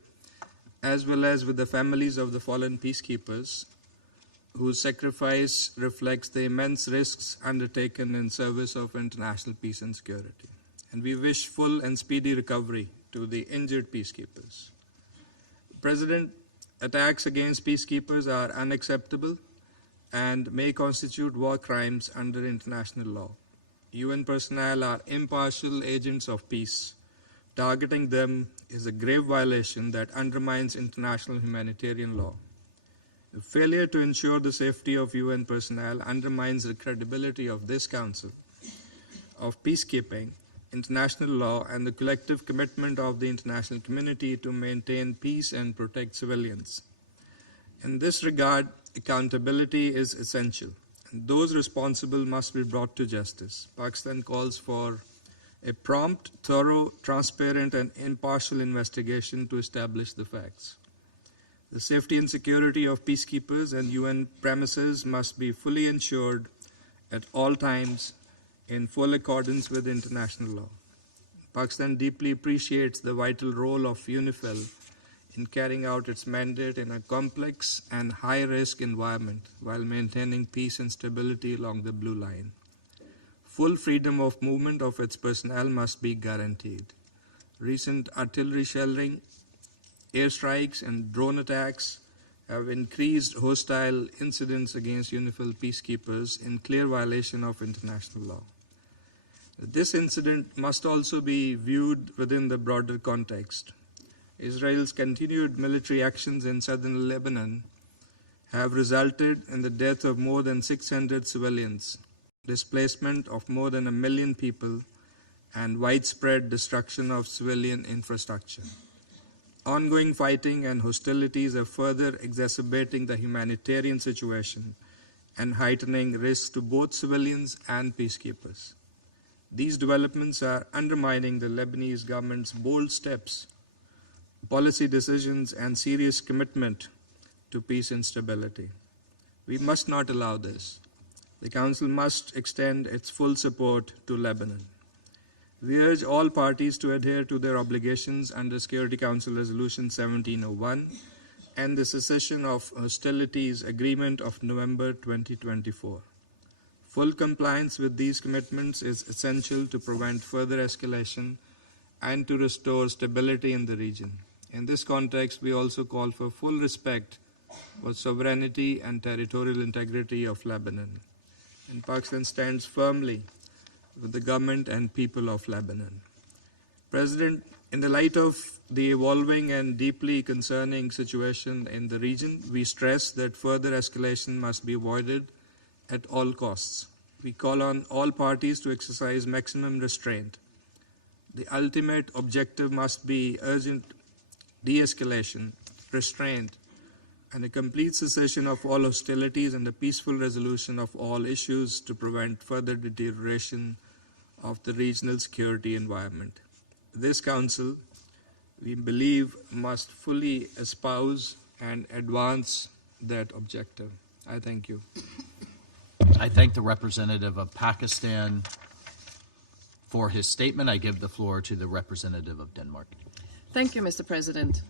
as well as with the families of the fallen peacekeepers, whose sacrifice reflects the immense risks undertaken in service of international peace and security. And we wish full and speedy recovery to the injured peacekeepers. President, attacks against peacekeepers are unacceptable and may constitute war crimes under international law. UN personnel are impartial agents of peace. Targeting them is a grave violation that undermines international humanitarian law. The failure to ensure the safety of UN personnel undermines the credibility of this Council of Peacekeeping, international law, and the collective commitment of the international community to maintain peace and protect civilians. In this regard, accountability is essential, and those responsible must be brought to justice. Pakistan calls for a prompt, thorough, transparent, and impartial investigation to establish the facts. The safety and security of peacekeepers and UN premises must be fully ensured at all times in full accordance with international law. Pakistan deeply appreciates the vital role of UNIFIL in carrying out its mandate in a complex and high-risk environment while maintaining peace and stability along the Blue Line. Full freedom of movement of its personnel must be guaranteed. Recent artillery shelling, airstrikes, and drone attacks have increased hostile incidents against UNIFIL peacekeepers in clear violation of international law. This incident must also be viewed within the broader context. Israel's continued military actions in southern Lebanon have resulted in the death of more than 600 civilians, displacement of more than 1 million people, and widespread destruction of civilian infrastructure. Ongoing fighting and hostilities are further exacerbating the humanitarian situation and heightening risks to both civilians and peacekeepers. These developments are undermining the Lebanese government's bold steps, policy decisions, and serious commitment to peace and stability. We must not allow this. The Council must extend its full support to Lebanon. We urge all parties to adhere to their obligations under Security Council Resolution 1701 and the Cessation of Hostilities Agreement of November 2024. Full compliance with these commitments is essential to prevent further escalation and to restore stability in the region. In this context, we also call for full respect for sovereignty and territorial integrity of Lebanon. And Pakistan stands firmly with the government and people of Lebanon. President, in the light of the evolving and deeply concerning situation in the region, we stress that further escalation must be avoided at all costs. We call on all parties to exercise maximum restraint. The ultimate objective must be urgent de-escalation, restraint, and a complete cessation of all hostilities and a peaceful resolution of all issues to prevent further deterioration of the regional security environment. This Council, we believe, must fully espouse and advance that objective. I thank you. I thank the representative of Pakistan for his statement. I give the floor to the representative of Denmark. Thank you, Mr. President.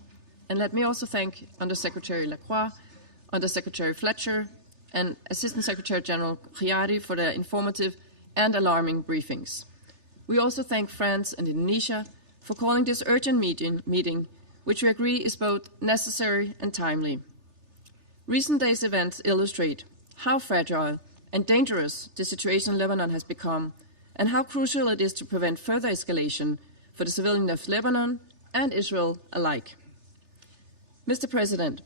And let me also thank Undersecretary Lacroix, Undersecretary Fletcher, and Assistant Secretary General Khiari for their informative and alarming briefings. We also thank France and Indonesia for calling this urgent meeting, which we agree is both necessary and timely. Recent days' events illustrate how fragile and dangerous the situation in Lebanon has become, and how crucial it is to prevent further escalation for the civilians of Lebanon and Israel alike. Mr. President,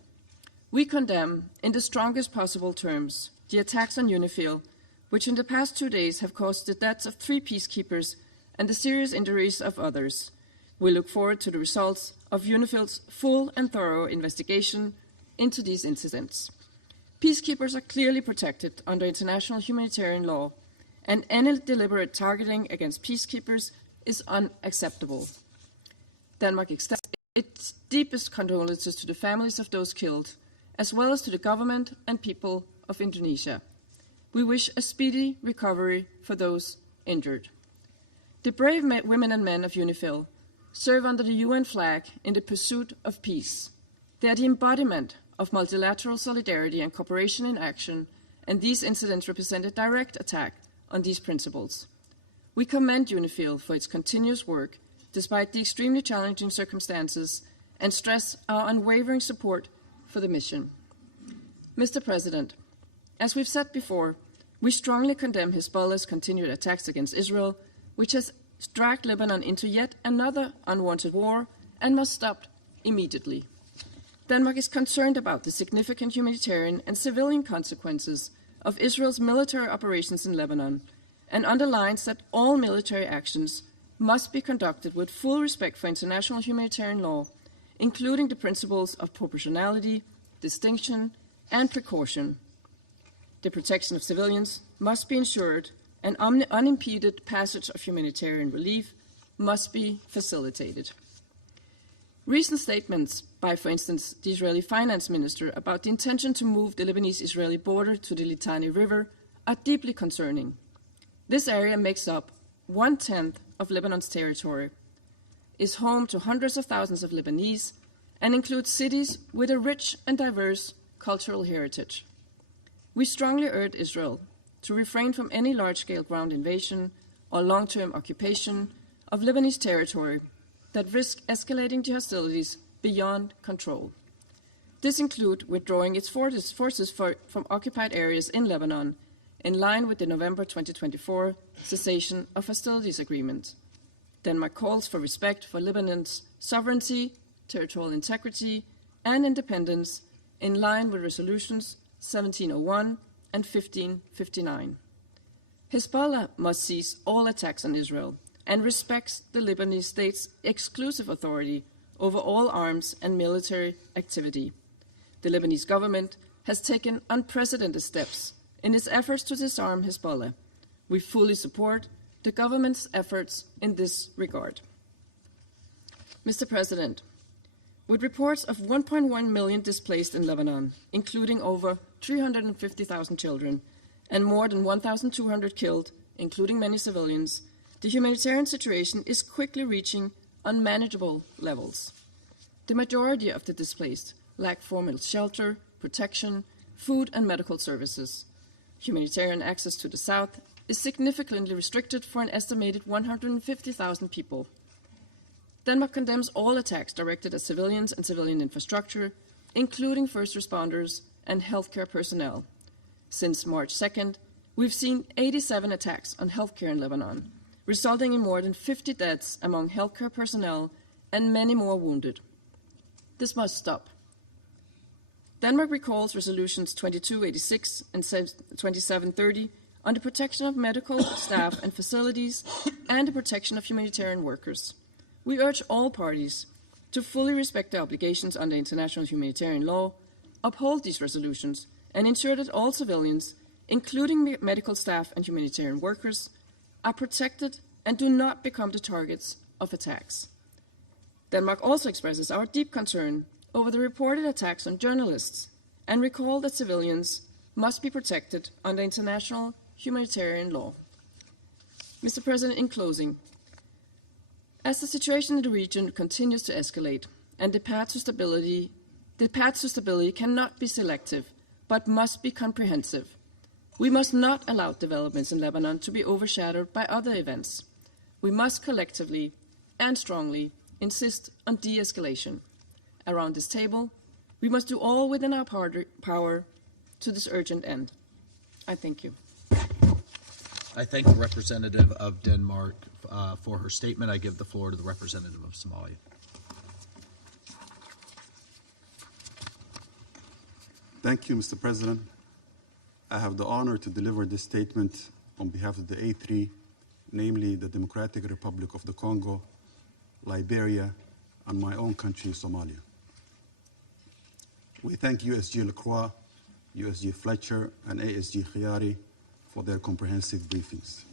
we condemn in the strongest possible terms the attacks on UNIFIL, which in the past 2 days have caused the deaths of 3 peacekeepers and the serious injuries of others. We look forward to the results of UNIFIL's full and thorough investigation into these incidents. Peacekeepers are clearly protected under international humanitarian law, and any deliberate targeting against peacekeepers is unacceptable. Denmark extends its deepest condolences to the families of those killed, as well as to the government and people of Indonesia. We wish a speedy recovery for those injured. The brave women and men of UNIFIL serve under the UN flag in the pursuit of peace. They are the embodiment of multilateral solidarity and cooperation in action, and these incidents represent a direct attack on these principles. We commend UNIFIL for its continuous work, despite the extremely challenging circumstances, and stress our unwavering support for the mission. Mr. President, as we've said before, we strongly condemn Hezbollah's continued attacks against Israel, which has dragged Lebanon into yet another unwanted war and must stop immediately. Denmark is concerned about the significant humanitarian and civilian consequences of Israel's military operations in Lebanon and underlines that all military actions must be conducted with full respect for international humanitarian law, including the principles of proportionality, distinction, and precaution. The protection of civilians must be ensured, and unimpeded passage of humanitarian relief must be facilitated. Recent statements by, for instance, the Israeli finance minister about the intention to move the Lebanese-Israeli border to the Litani River are deeply concerning. This area makes up 1/10 of Lebanon's territory, is home to hundreds of thousands of Lebanese, and includes cities with a rich and diverse cultural heritage. We strongly urge Israel to refrain from any large-scale ground invasion or long-term occupation of Lebanese territory that risk escalating the hostilities beyond control. This includes withdrawing its forces from occupied areas in Lebanon in line with the November 2024 cessation of hostilities agreement. Denmark calls for respect for Lebanon's sovereignty, territorial integrity, and independence in line with resolutions 1701 and 1559. Hezbollah must cease all attacks on Israel and respects the Lebanese state's exclusive authority over all arms and military activity. The Lebanese government has taken unprecedented steps in its efforts to disarm Hezbollah. We fully support the government's efforts in this regard. Mr. President, with reports of 1.1 million displaced in Lebanon, including over 350,000 children and more than 1,200 killed, including many civilians, the humanitarian situation is quickly reaching unmanageable levels. The majority of the displaced lack formal shelter, protection, food, and medical services. Humanitarian access to the south is significantly restricted for an estimated 150,000 people. Denmark condemns all attacks directed at civilians and civilian infrastructure, including first responders and healthcare personnel. Since March 2nd, we've seen 87 attacks on healthcare in Lebanon, resulting in more than 50 deaths among healthcare personnel and many more wounded. This must stop. Denmark recalls resolutions 2286 and 2730 on the protection of medical staff and facilities and the protection of humanitarian workers. We urge all parties to fully respect their obligations under international humanitarian law, uphold these resolutions, and ensure that all civilians, including medical staff and humanitarian workers, are protected and do not become the targets of attacks. Denmark also expresses our deep concern over the reported attacks on journalists and recall that civilians must be protected under international humanitarian law. Mr. President, in closing, as the situation in the region continues to escalate and the path to stability cannot be selective but must be comprehensive, we must not allow developments in Lebanon to be overshadowed by other events. We must collectively and strongly insist on de-escalation. Around this table, we must do all within our power to this urgent end. I thank you. I thank the representative of Denmark for her statement. I give the floor to the representative of Somalia. Thank you, Mr. President. I have the honor to deliver this statement on behalf of the A3, namely the Democratic Republic of the Congo, Liberia, and my own country, Somalia. We thank USG Lacroix, USG Fletcher, and ASG Khiari for their comprehensive briefings.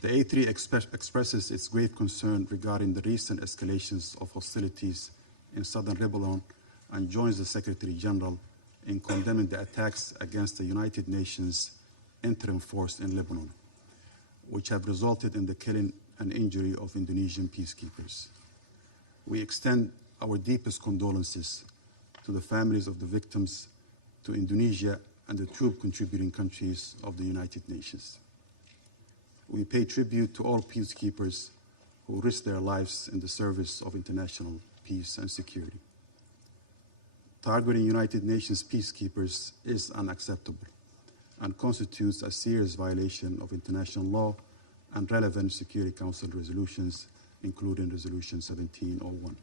The A3 expresses its grave concern regarding the recent escalations of hostilities in southern Lebanon and joins the Secretary General in condemning the attacks against the United Nations interim force in Lebanon, which have resulted in the killing and injury of Indonesian peacekeepers. We extend our deepest condolences to the families of the victims, to Indonesia, and the troop contributing countries of the United Nations. We pay tribute to all peacekeepers who risk their lives in the service of international peace and security. Targeting United Nations peacekeepers is unacceptable and constitutes a serious violation of international law and relevant Security Council resolutions, including Resolution 1701.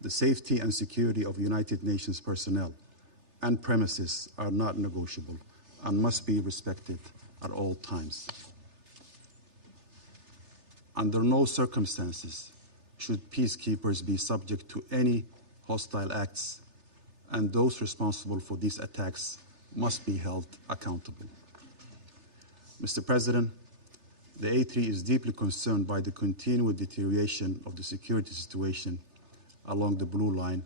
The safety and security of United Nations personnel and premises are not negotiable and must be respected at all times. Under no circumstances should peacekeepers be subject to any hostile acts, and those responsible for these attacks must be held accountable. Mr. President, the A3 is deeply concerned by the continued deterioration of the security situation along the Blue Line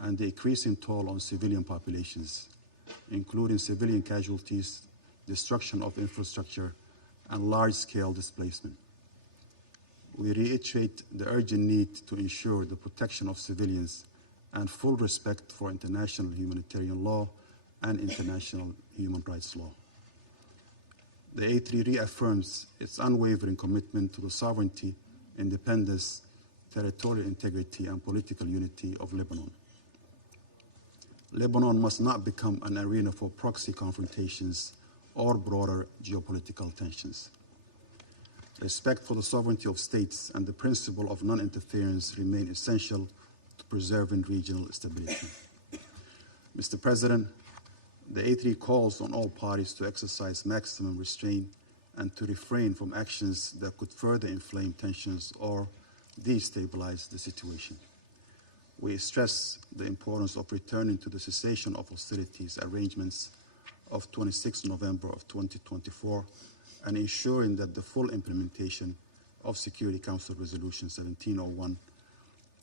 and the increasing toll on civilian populations, including civilian casualties, destruction of infrastructure, and large-scale displacement. We reiterate the urgent need to ensure the protection of civilians and full respect for international humanitarian law and international human rights law. The A3 reaffirms its unwavering commitment to the sovereignty, independence, territorial integrity, and political unity of Lebanon. Lebanon must not become an arena for proxy confrontations or broader geopolitical tensions. Respect for the sovereignty of states and the principle of non-interference remain essential to preserving regional stability. Mr. President, the A3 calls on all parties to exercise maximum restraint and to refrain from actions that could further inflame tensions or destabilize the situation. We stress the importance of returning to the cessation of hostilities arrangements of 26 November of 2024 and ensuring that the full implementation of Security Council Resolution 1701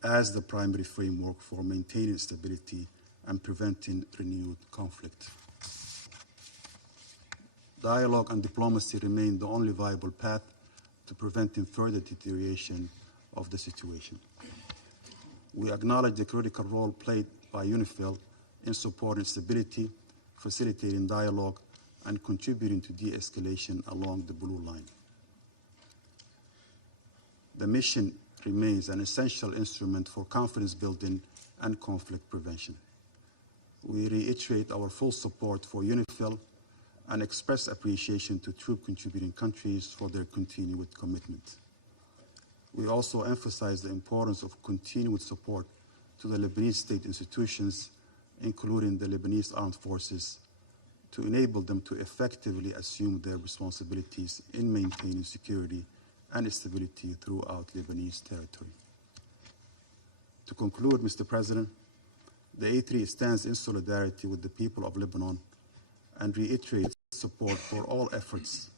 as the primary framework for maintaining stability and preventing renewed conflict. Dialogue and diplomacy remain the only viable path to preventing further deterioration of the situation. We acknowledge the critical role played by UNIFIL in supporting stability, facilitating dialogue, and contributing to de-escalation along the Blue Line. The mission remains an essential instrument for confidence building and conflict prevention. We reiterate our full support for UNIFIL and express appreciation to troop contributing countries for their continued commitment. We also emphasize the importance of continued support to the Lebanese state institutions, including the Lebanese armed forces, to enable them to effectively assume their responsibilities in maintaining security and stability throughout Lebanese territory. To conclude, Mr. President, the A3 stands in solidarity with the people of Lebanon and reiterates support for all efforts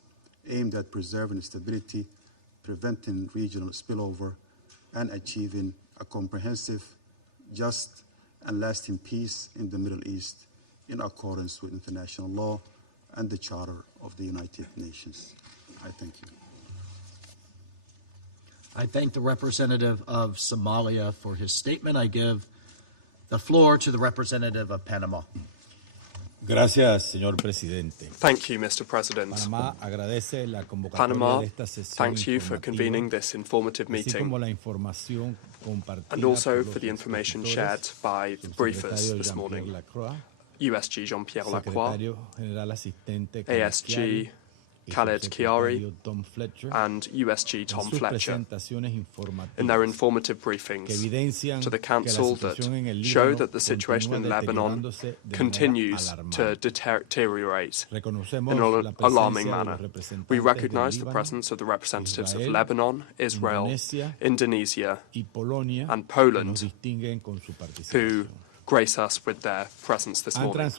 aimed at preserving stability, preventing regional spillover, and achieving a comprehensive, just, and lasting peace in the Middle East in accordance with international law and the Charter of the United Nations. I thank you. I thank the representative of Somalia for his statement. I give the floor to the representative of Panama. Gracias, señor presidente. Thank you, Mr. President. Panama thanks you for convening this informative meeting and also for the information shared by the briefers this morning. USG Jean-Pierre Lacroix, ASG Khaled Kiari and USG Tom Fletcher in their informative briefings to the Council that show that the situation in Lebanon continues to deteriorate in an alarming manner. We recognise the presence of the representatives of Lebanon, Israel, Indonesia and Poland who grace us with their presence this morning.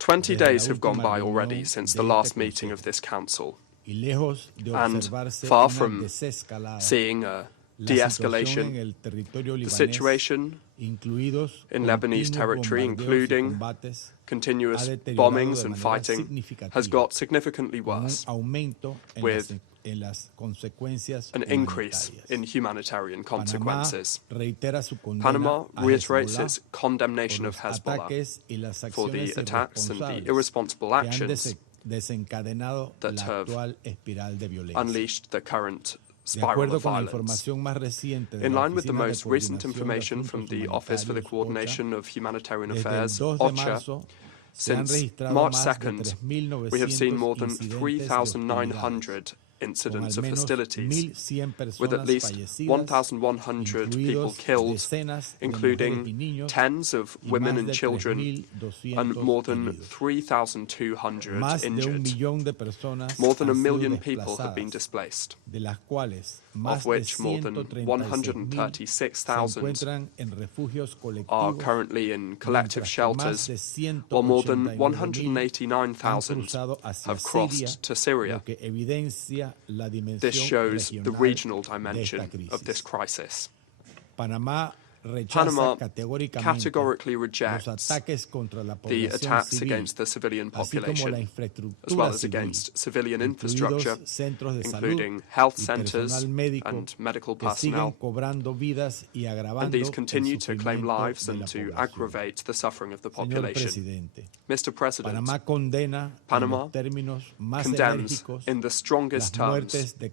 20 days have gone by already since the last meeting of this Council, and far from seeing a de-escalation, the situation in Lebanese territory, including continuous bombings and fighting, has got significantly worse, with an increase in humanitarian consequences. Panama reiterates its condemnation of Hezbollah for the attacks and the irresponsible actions that have unleashed the current spiral of violence. In line with the most recent information from the Office for the Coordination of Humanitarian Affairs, OCHA, since March 2nd, we have seen more than 3,900 incidents of hostilities, with at least 1,100 people killed, including tens of women and children, and more than 3,200 injured. More than 1 million people have been displaced, of which more than 136,000 are currly in collective shelters, while more than 189,000 have crossed to Syria. This shows the regional dimension of this crisis. Panama categorically rejects the attacks against the civilian population, as well as against civilian infrastructure, including health centres and medical personnel. And these continue to claim lives and to aggravate the suffering of the population. Mr. President, Panama condemns in the strongest terms the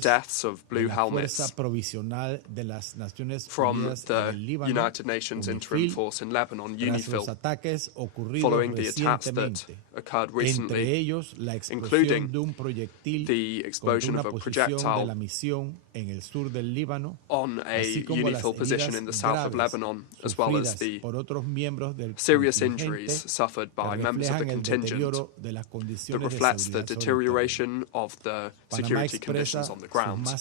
deaths of blue helmets from the United Nations Interim Force in Lebanon, UNIFIL, following the attacks that occurred recently, including the explosion of a projectile on a UNIFIL position in the south of Lebanon, as well as the serious injuries suffered by members of the contingent that reflects the deterioration of the security conditions on the ground.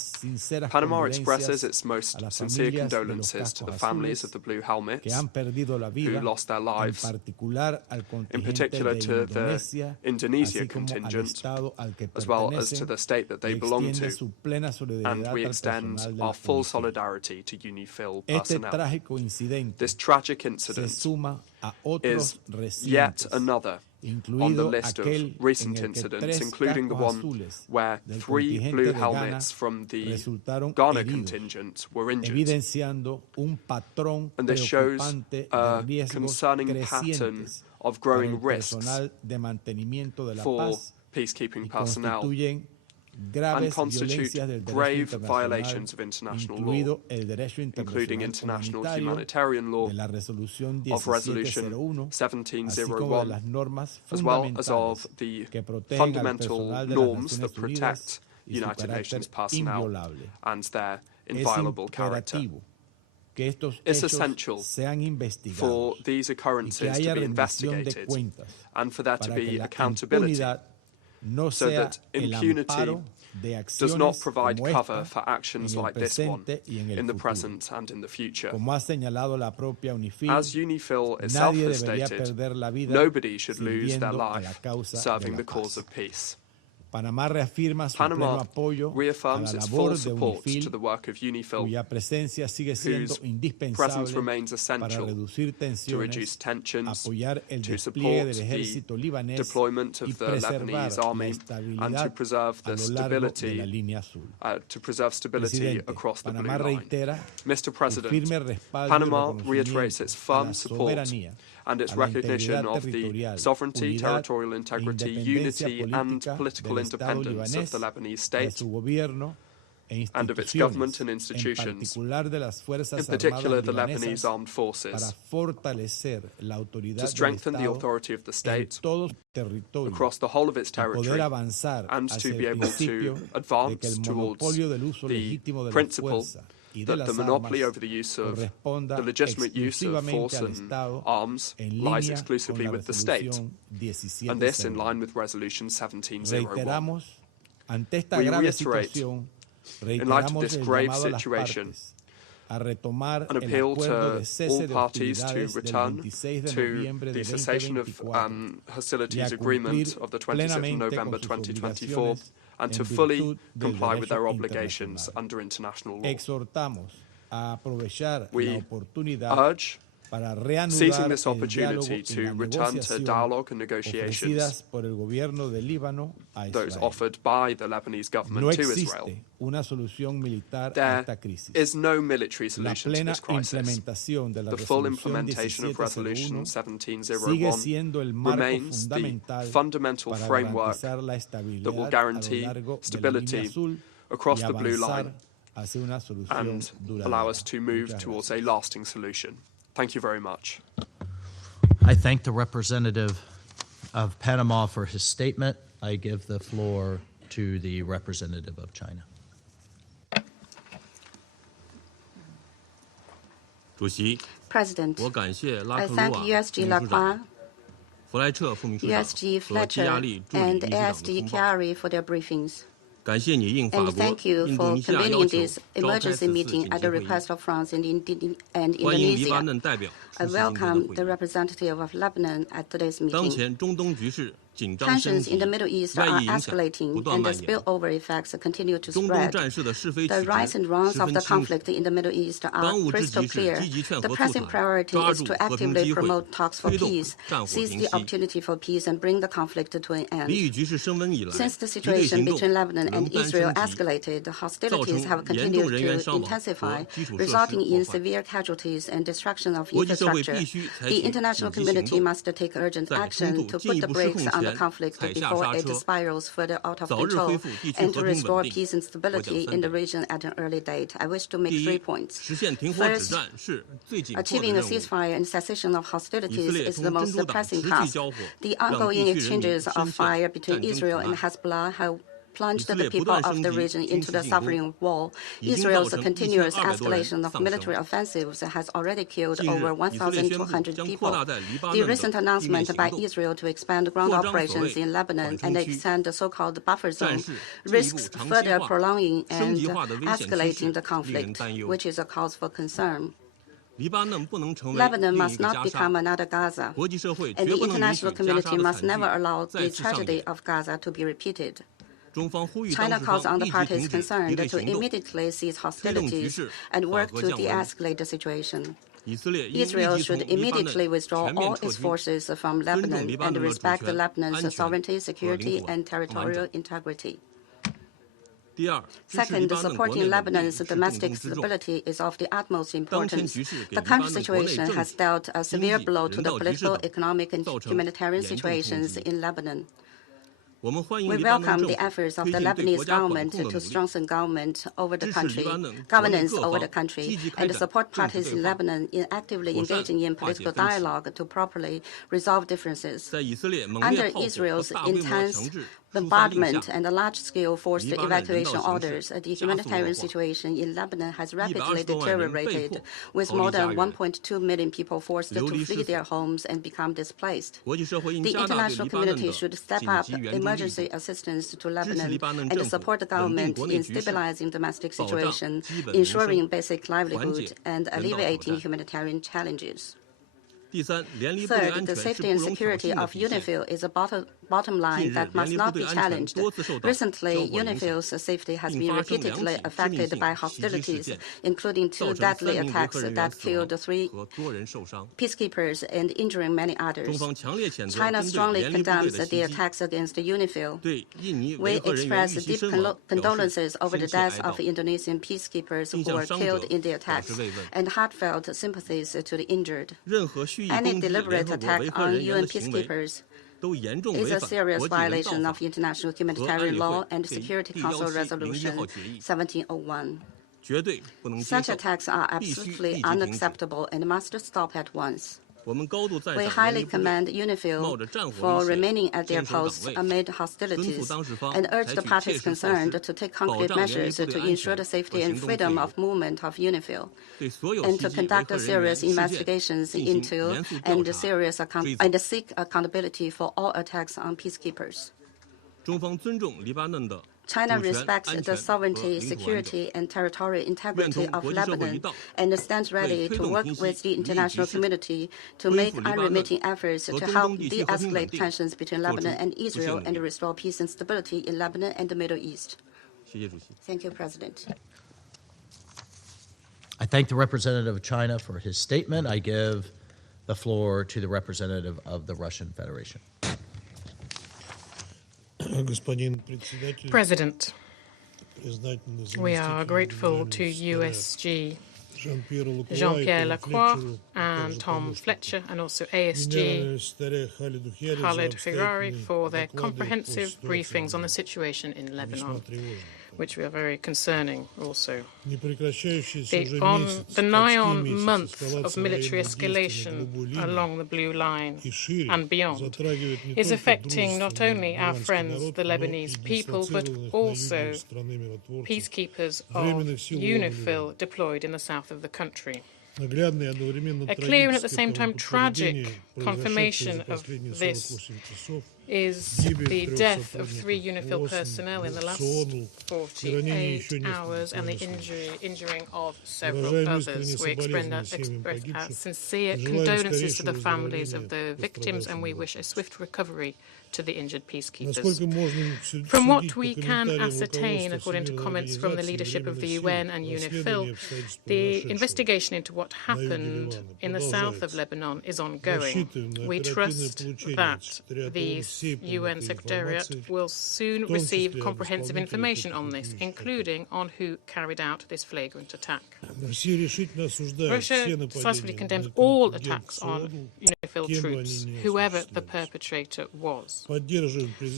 Panama expresses its most sincere condolences to the families of the blue helmets who lost their lives, in particular to the Indonesia contingent, as well as to the state that they belong to, and we extend our full solidarity to UNIFIL personnel. This tragic incident is yet another on the list of recent incidents, including the one where 3 blue helmets from the Ghana contingent were injured. And this shows a concerning pattern of growing risks for peacekeeping personnel and constitute grave violations of international law, including international humanitarian law of Resolution 1701, as well as of the fundamental norms that protect United Nations personnel and their inviolable character. It's essential for these occurrences to be investigated and for there to be accountability, so that impunity does not provide cover for actions like this one in the present and in the future. As UNIFIL itself has stated, nobody should lose their life serving the cause of peace. Panama reaffirms its full support to the work of UNIFIL, whose presence remains essential to reduce tensions, to support the deployment of the Lebanese army, and to preserve the stability across the Blue Line. Mr. President, Panama reiterates its firm support and its recognition of the sovereignty, territorial integrity, unity and political independence of the Lebanese state, and of its government and institutions, in particular the Lebanese armed forces, to strengthen the authority of the state across the whole of its territory and to be able to advance towards the principle that the monopoly over the use of the legitimate use of force and arms lies exclusively with the state, and this in line with Resolution 1701. We reiterate, in light of this grave situation, an appeal to all parties to return to the cessation of hostilities agreement of the 27th of November 2024 and to fully comply with their obligations under international law. We urge seizing this opportunity to return to dialogue and negotiations, those offered by the Lebanese government to Israel. There is no military solution to this crisis. The full implementation of Resolution 1701 remains the fundamental framework that will guarantee stability across the Blue Line and allow us to move towards a lasting solution. Thank you very much. I thank the representative of Panama for his statement. I give the floor to the representative of China. President, I thank USG Lacroix, USG Fletcher, and ASD Chiari for their briefings. And thank you for convening this emergency meeting at the request of France and Indonesia. I welcome the representative of Lebanon at today's meeting. Tensions in the Middle East are escalating, and the spillover effects continue to spread. The rise and runs of the conflict in the Middle East are crystal clear. The pressing priority is to actively promote talks for peace, seize the opportunity for peace, and bring the conflict to an end. Since the situation between Lebanon and Israel escalated, hostilities have continued to intensify, resulting in severe casualties and destruction of infrastructure. The international community must take urgent action to put the brakes on the conflict before it spirals further out of control and to restore peace and stability in the region at an early date. I wish to make 3 points. First, achieving a ceasefire and cessation of hostilities is the most pressing task. The ongoing exchanges of fire between Israel and Hezbollah have plunged the people of the region into the suffering wall. Israel's continuous escalation of military offensives has already killed over 1,200 people. The recent announcement by Israel to expand ground operations in Lebanon and extend the so-called buffer zone risks further prolonging and escalating the conflict, which is a cause for concern. Lebanon must not become another Gaza, and the international community must never allow the tragedy of Gaza to be repeated. China calls on the parties concerned to immediately cease hostilities and work to de-escalate the situation. Israel should immediately withdraw all its forces from Lebanon and respect Lebanon's sovereignty, security, and territorial integrity. Second, supporting Lebanon's domestic stability is of the utmost importance. The current situation has dealt a severe blow to the political, economic, and humanitarian situations in Lebanon. We welcome the efforts of the Lebanese government to strengthen governance over the country, and support parties in Lebanon in actively engaging in political dialogue to properly resolve differences. Under Israel's intense bombardment and large-scale forced evacuation orders, the humanitarian situation in Lebanon has rapidly deteriorated, with more than 1.2 million people forced to flee their homes and become displaced. The international community should step up emergency assistance to Lebanon and support the government in stabilizing domestic situation, ensuring basic livelihood, and alleviating humanitarian challenges. Third, the safety and security of UNIFIL is a bottom line that must not be challenged. Recently, UNIFIL's safety has been repeatedly affected by hostilities, including 2 deadly attacks that killed 3 peacekeepers and injuring many others. China strongly condemns the attacks against UNIFIL. We express deep condolences over the deaths of Indonesian peacekeepers who were killed in the attacks and heartfelt sympathies to the injured. Any deliberate attack on UN peacekeepers is a serious violation of international humanitarian law and Security Council Resolution 1701. Such attacks are absolutely unacceptable and must stop at once. We highly commend UNIFIL for remaining at their posts amid hostilities and urge the parties concerned to take concrete measures to ensure the safety and freedom of movement of UNIFIL and to conduct serious investigations into and seek accountability for all attacks on peacekeepers. China respects the sovereignty, security, and territorial integrity of Lebanon and stands ready to work with the international community to make unremitting efforts to help de-escalate tensions between Lebanon and Israel and restore peace and stability in Lebanon and the Middle East. Thank you, President. I thank the representative of China for his statement. I give the floor to the representative of the Russian Federation. President, we are grateful to USG Jean-Pierre Lacroix and Tom Fletcher and also ASG Khalid Firari for their comprehensive briefings on the situation in Lebanon, which we are very concerning also. The nigh-on month of military escalation along the Blue Line and beyond is affecting not only our friends, the Lebanese people, but also peacekeepers of UNIFIL deployed in the south of the country. A clear and at the same time tragic confirmation of this is the death of 3 UNIFIL personnel in the last 48 hours and the injuring of several others. We express our sincere condolences to the families of the victims and we wish a swift recovery to the injured peacekeepers. From what we can ascertain, according to comments from the leadership of the UN and UNIFIL, the investigation into what happened in the south of Lebanon is ongoing. We trust that the UN Secretariat will soon receive comprehensive information on this, including on who carried out this flagrant attack. Russia decisively condemns all attacks on UNIFIL troops, whoever the perpetrator was.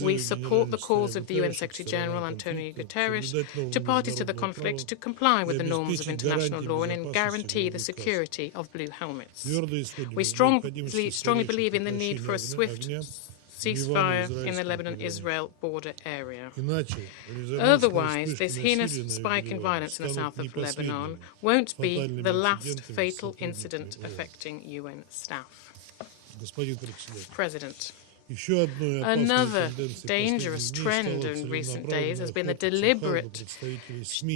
We support the calls of the UN Secretary-General Antonio Guterres to parties to the conflict to comply with the norms of international law and guarantee the security of blue helmets. We strongly believe in the need for a swift ceasefire in the Lebanon-Israel border area. Otherwise, this heinous spike in violence in the south of Lebanon won't be the last fatal incident affecting UN staff. President, another dangerous trend in recent days has been the deliberate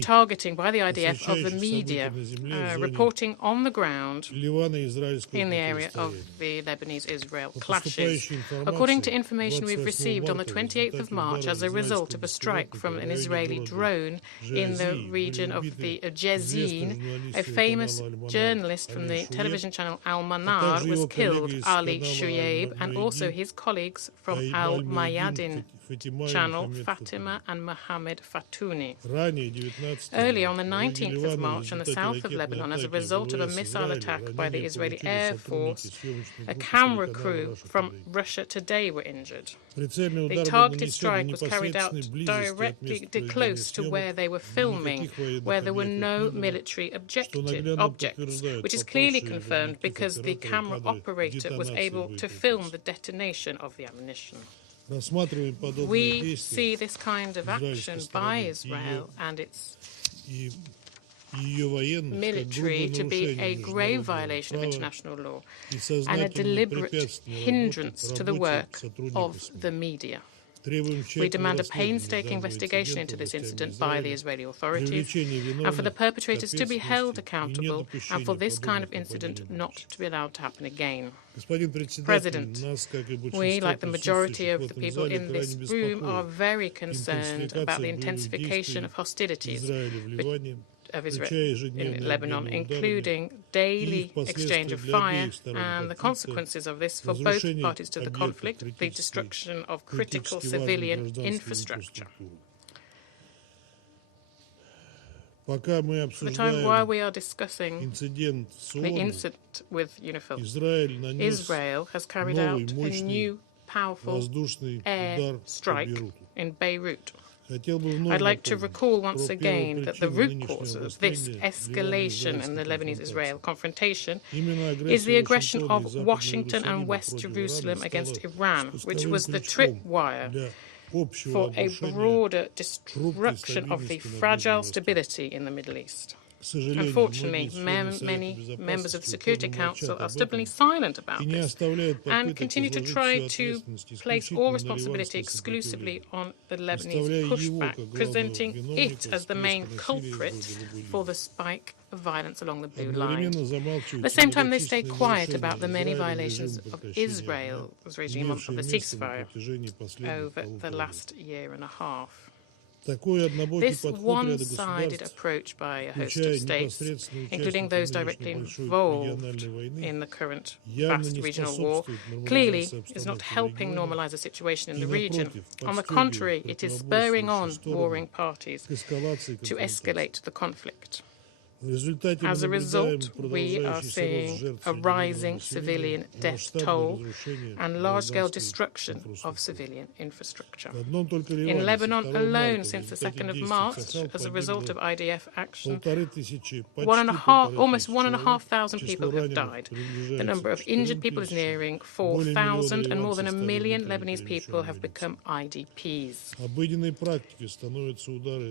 targeting by the IDF of the media, reporting on the ground in the area of the Lebanese-Israel clashes. According to information we've received on the 28th of March, as a result of a strike from an Israeli drone in the region of the Jezin, a famous journalist from the television channel Al-Manar was killed, Ali Shuaib, and also his colleagues from Al Mayadin channel, Fatima and Mohammed Fatouni. Earlier on the 19th of March in the south of Lebanon, as a result of a missile attack by the Israeli Air Force, a camera crew from Russia Today were injured. The targeted strike was carried out directly close to where they were filming, where there were no military objects, which is clearly confirmed because the camera operator was able to film the detonation of the ammunition. We see this kind of action by Israel and its military to be a grave violation of international law and a deliberate hindrance to the work of the media. We demand a painstaking investigation into this incident by the Israeli authorities and for the perpetrators to be held accountable and for this kind of incident not to be allowed to happen again. President, we, like the majority of the people in this room, are very concerned about the intensification of hostilities of Israel in Lebanon, including daily exchange of fire and the consequences of this for both parties to the conflict, the destruction of critical civilian infrastructure. The time while we are discussing the incident with UNIFIL, Israel has carried out a new powerful air strike in Beirut. I'd like to recall once again that the root cause of this escalation in the Lebanese-Israel confrontation is the aggression of Washington and West Jerusalem against Iran, which was the tripwire for a broader destruction of the fragile stability in the Middle East. Unfortunately, many members of the Security Council are stubbornly silent about this and continue to try to place all responsibility exclusively on the Lebanese pushback, presenting it as the main culprit for the spike of violence along the Blue Line. At the same time, they stay quiet about the many violations of Israel's regime of the ceasefire over the last year and a half. This one-sided approach by a host of states, including those directly involved in the current vast regional war, clearly is not helping normalize the situation in the region. On the contrary, it is spurring on warring parties to escalate the conflict. As a result, we are seeing a rising civilian death toll and large-scale destruction of civilian infrastructure. In Lebanon alone, since the 2nd of March, as a result of IDF action, almost 1,500 people have died. The number of injured people is nearing 4,000, and more than 1 million Lebanese people have become IDPs.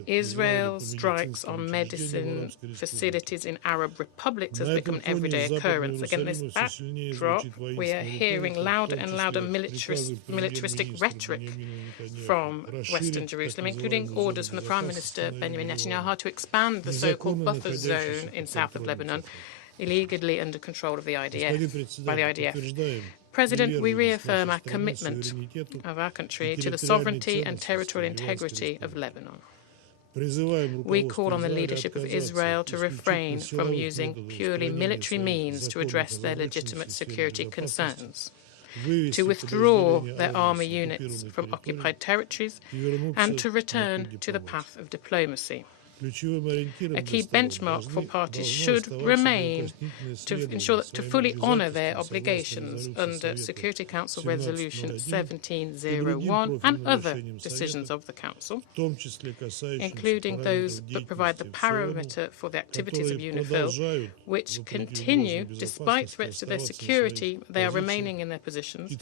Israel strikes on medicine facilities in Arab republics has become an everyday occurrence. Against this backdrop, we are hearing louder and louder militaristic rhetoric from Western Jerusalem, including orders from the Prime Minister Benjamin Netanyahu to expand the so-called buffer zone in south of Lebanon, illegally under control of the IDF. President, we reaffirm our commitment of our country to the sovereignty and territorial integrity of Lebanon. We call on the leadership of Israel to refrain from using purely military means to address their legitimate security concerns, to withdraw their army units from occupied territories, and to return to the path of diplomacy. A key benchmark for parties should remain to ensure that to fully honour their obligations under Security Council Resolution 1701 and other decisions of the Council, including those that provide the parameter for the activities of UNIFIL, which continue, despite threats to their security, they are remaining in their positions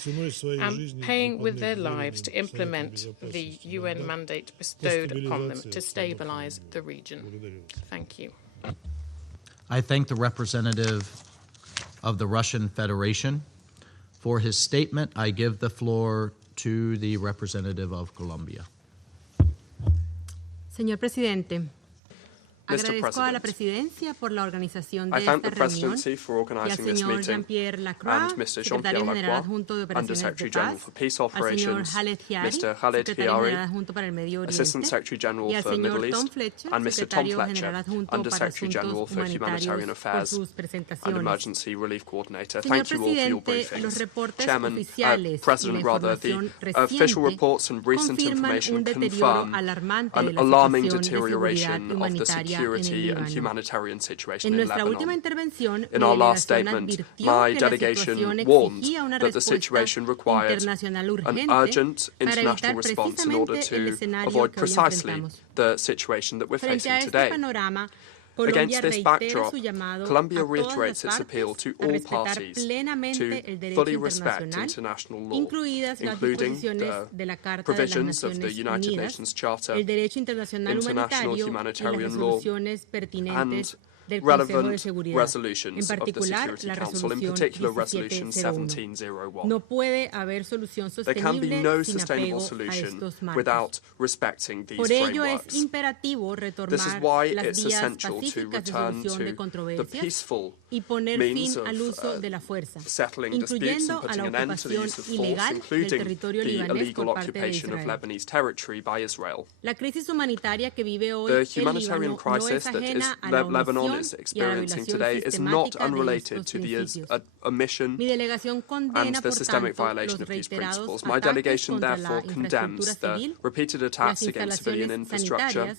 and paying with their lives to implement the UN mandate bestowed upon them to stabilise the region. Thank you. I thank the representative of the Russian Federation. For his statement, I give the floor to the representative of Colombia. Señor Presidente, Mr. agradezco a la President, Presidencia por la organización I de thank esta the reunión Presidency for y al organising this señor meeting Jean-Pierre Lacroix, and Mr. Secretario Jean-Pierre General Lacroix, Adjunto de Operaciones Under-Secretary de General Paz, for Peace al señor Operations, Khaled Hiari, Mr. Khaled Secretario Hiari, General Adjunto para el Medio Oriente, Assistant Secretary General y al for señor Middle Tom East, Fletcher, and Mr. Tom Secretario Fletcher, General Adjunto para Under-Secretary General Asuntos for Humanitarian Humanitarios, por Affairs sus and presentaciones. Emergency Relief Coordinator. Señor Thank you all for your Presidente, los briefings. reportes Chairman, oficiales President, y la rather, the información official reciente reports and recent confirman information un deterioro confirm alarmante de an la alarming situación de seguridad deterioration of the humanitaria en el security and Líbano. humanitarian situation En in nuestra última Lebanon. intervención, In mi our last delegación statement, advirtió my que la delegation situación warned exigía una that the respuesta situation required internacional an urgente urgent para international evitar response in order precisamente el to escenario avoid que hoy precisely enfrentamos. the situation that we're Frente facing a este today. panorama, Colombia Against this reitera backdrop, su llamado Colombia a todas reiterates las its appeal partes to a all respetar parties plenamente to el derecho fully respect internacional, international law, incluidas las including disposiciones de la the Carta de las provisions of the Naciones United Unidas, Nations Charter, el derecho internacional international humanitario y las humanitarian law, resoluciones pertinentes and del Consejo de relevant Seguridad, resolutions en of the particular Security la Council, in resolución particular Resolution 1701. 1701. No puede haber solución There can be sostenible no sin sustainable apego a solution estos marcos. without respecting these Por ello frameworks. es imperativo This is retomar why las it's vías essential to pacíficas de return solución de to the controversias peaceful y poner means fin al of uso de la fuerza, settling disputes incluyendo and a la putting an end to the ocupación use of force, ilegal del including territorio the libanés illegal por parte de occupation of Israel. Lebanese territory by Israel. La crisis humanitaria que vive hoy The el humanitarian Líbano no crisis es that ajena a la Lebanon omisión is y a la experiencing violación today is not sistemática de unrelated estos to the principios. omission Mi delegación condena, and the por systemic tanto, violation los of these reiterados principles. My ataques delegation contra la therefore infraestructura condemns the civil, repeated las attacks against civilian instalaciones infrastructure, sanitarias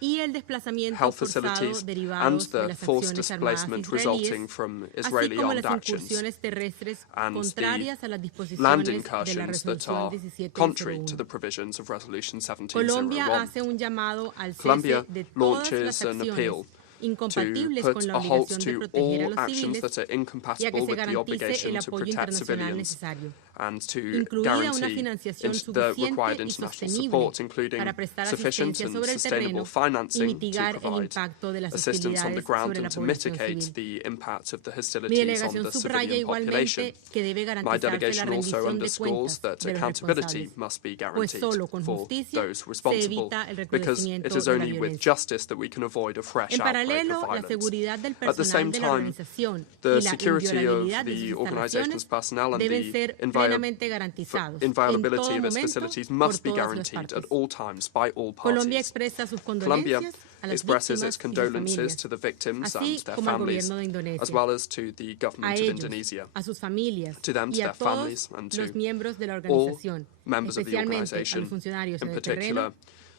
y el desplazamiento health forzado facilities, and derivados de the las forced acciones armadas displacement israelíes, resulting from así Israeli como armed las actions, incursiones terrestres and the contrarias a las land disposiciones de la incursions that resolución are contrary to 1701. the provisions of Resolution Colombia 1701. hace un llamado al cese Colombia de todas las launches an acciones appeal to incompatibles put con la a halt obligación de to proteger a all los actions civiles that are y a que incompatible se with the garantice obligation el to apoyo protect internacional civilians necesario, and to incluida una guarantee financiación the suficiente required y international sostenible support, including para prestar sufficient asistencia and sobre el sustainable terreno y financing to mitigar el provide impacto de las assistance on the hostilidades ground sobre la and to población mitigate civil. the impact of the Mi hostilities on delegación the subraya civilian population. igualmente que debe My garantizarse la delegation also rendición de underscores cuentas that de los accountability responsables, must be pues guaranteed solo con for justicia those se responsible, evita el because recrudecimiento it is de la only with violencia. justice that we can avoid a fresh En outbreak of paralelo, la violence. seguridad del At the same personal de la time, organización the y la security inviolabilidad of de the sus organization's instalaciones personnel and deben the ser plenamente garantizados en inviolability todo of its momento facilities por must be todas las guaranteed partes. at all times by all Colombia parties. expresa sus Colombia condolencias a las expresses víctimas its y sus condolences familias, to the victims así and their como al families, gobierno de as Indonesia, well as to the a government of ellos, Indonesia, a sus familias to them, to y a their todos families, and los to miembros de la all organización, members of the especialmente a los organization, funcionarios in en el particular terreno.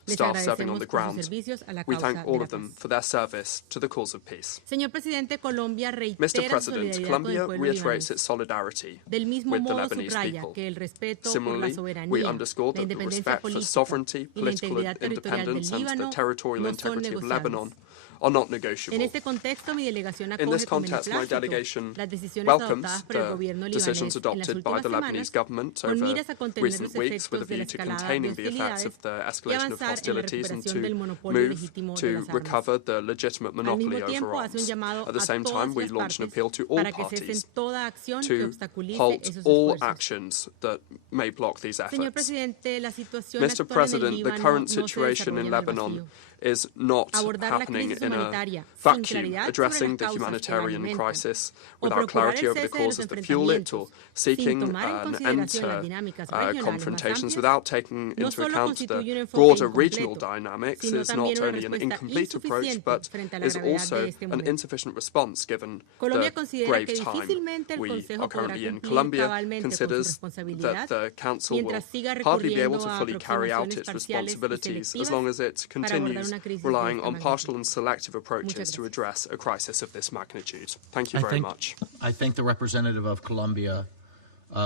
Les staff serving on the agradecemos por sus ground. servicios a la We causa thank de all la of them paz. for their service to the cause of peace. Señor presidente, Colombia Mr. reitera su President, solidaridad con el Colombia pueblo reiterates libanés. its solidarity Del mismo with the modo Lebanese subraya people. que el respeto por la Similarly, we soberanía, underscore la that the independencia respect for política sovereignty, y la political integridad territorial del independence, and the Líbano territorial no son integrity of negociables. Lebanon are not En negotiable. este contexto, mi delegación In this acoge con context, my beneplácito delegation las decisiones welcomes adoptadas por el the gobierno decisions libanés en las adopted by últimas the Lebanese semanas government con over miras a contener recent los weeks with a efectos de view la to escalada de containing the effects hostilidades of the y escalation of avanzar en la hostilities and recuperación del to monopolio move legítimo de to las armas. recover the legitimate Al monopoly mismo over tiempo, hace un arms. llamado At the a same time, todas we las launch an partes appeal to all para que cesen parties toda acción que to obstaculice halt esos all esfuerzos. actions that may block these Señor efforts. presidente, la situación Mr. actual en el President, the Líbano current no se situation desarrolla in en el Lebanon vacío. is not Abordar la happening crisis in a humanitaria sin vacuum. claridad Addressing sobre the las causas que la humanitarian alimentan, crisis o without procurar clarity el over the cese de los causes that fuel it, or enfrentamientos, seeking sin tomar en an end consideración las to dinámicas regionales más confrontations amplias, without taking no into solo account constituye un the enfoque broader regional incompleto, dynamics sino is también not una only an respuesta incomplete approach, insuficiente but frente a la is gravedad de also este an momento. insufficient response given Colombia the considera grave que time difícilmente el we Consejo are podrá currently in. cumplir Colombia cabalmente con su considers responsabilidad that the Council will mientras siga hardly be able recurriendo to a fully carry out aproximaciones its parciales y responsibilities as selectivas long as it para abordar continues una crisis de relying esta on partial magnitud. and selective approaches to address a crisis of this magnitude. Thank you very much. I thank the representative of Colombia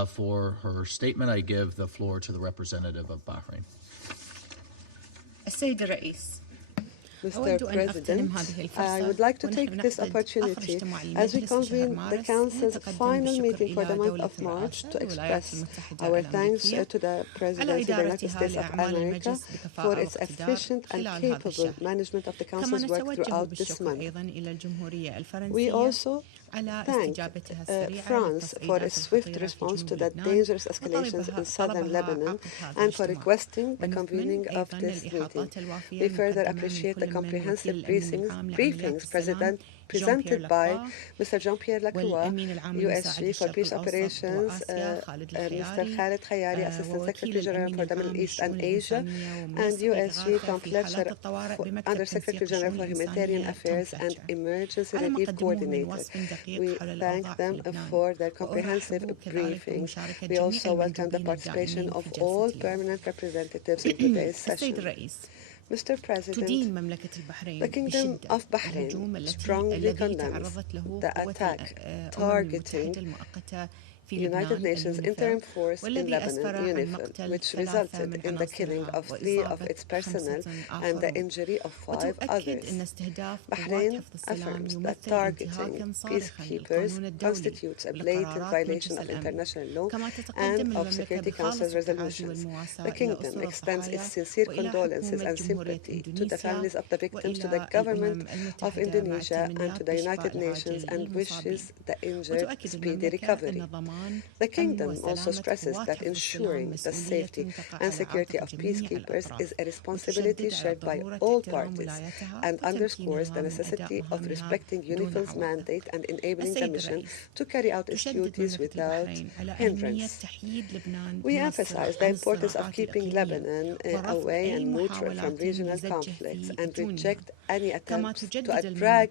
for her statement. I give the floor to the representative of Bahrain. السيد الرئيس Mr. President, I would like to take this opportunity as we convene the Council's final meeting for the month of March to express our thanks to the Presidency of the United States of America for its efficient and capable management of the Council's work throughout this month. We also thank France for its swift response to the dangerous escalations in southern Lebanon and for requesting the convening of this meeting. We further appreciate the comprehensive briefings presented by Mr. Jean-Pierre Lacroix, USG for Peace Operations, Mr. Khaled Khayari, Assistant Secretary General for the Middle East and Asia, and USG Tom Fletcher, Under Secretary General for Humanitarian Affairs and Emergency Relief Coordinator. We thank them for their comprehensive briefings. We also welcome the participation of all permanent representatives in today's session. Mr. President, the Kingdom of Bahrain strongly condemns the attack targeting United Nations Interim Force in Lebanon, UNIFIL, which resulted in the killing of 3 of its personnel and the injury of 5 others. Bahrain affirms that targeting peacekeepers constitutes a blatant violation of international law and of Security Council's resolutions. The Kingdom extends its sincere condolences and sympathy to the families of the victims, to the government of Indonesia, and to the United Nations, and wishes the injured speedy recovery. The Kingdom also stresses that ensuring the safety and security of peacekeepers is a responsibility shared by all parties and underscores the necessity of respecting UNIFIL's mandate and enabling the mission to carry out its duties without hindrance. We emphasize the importance of keeping Lebanon away and neutral from regional conflicts and reject any attempt to drag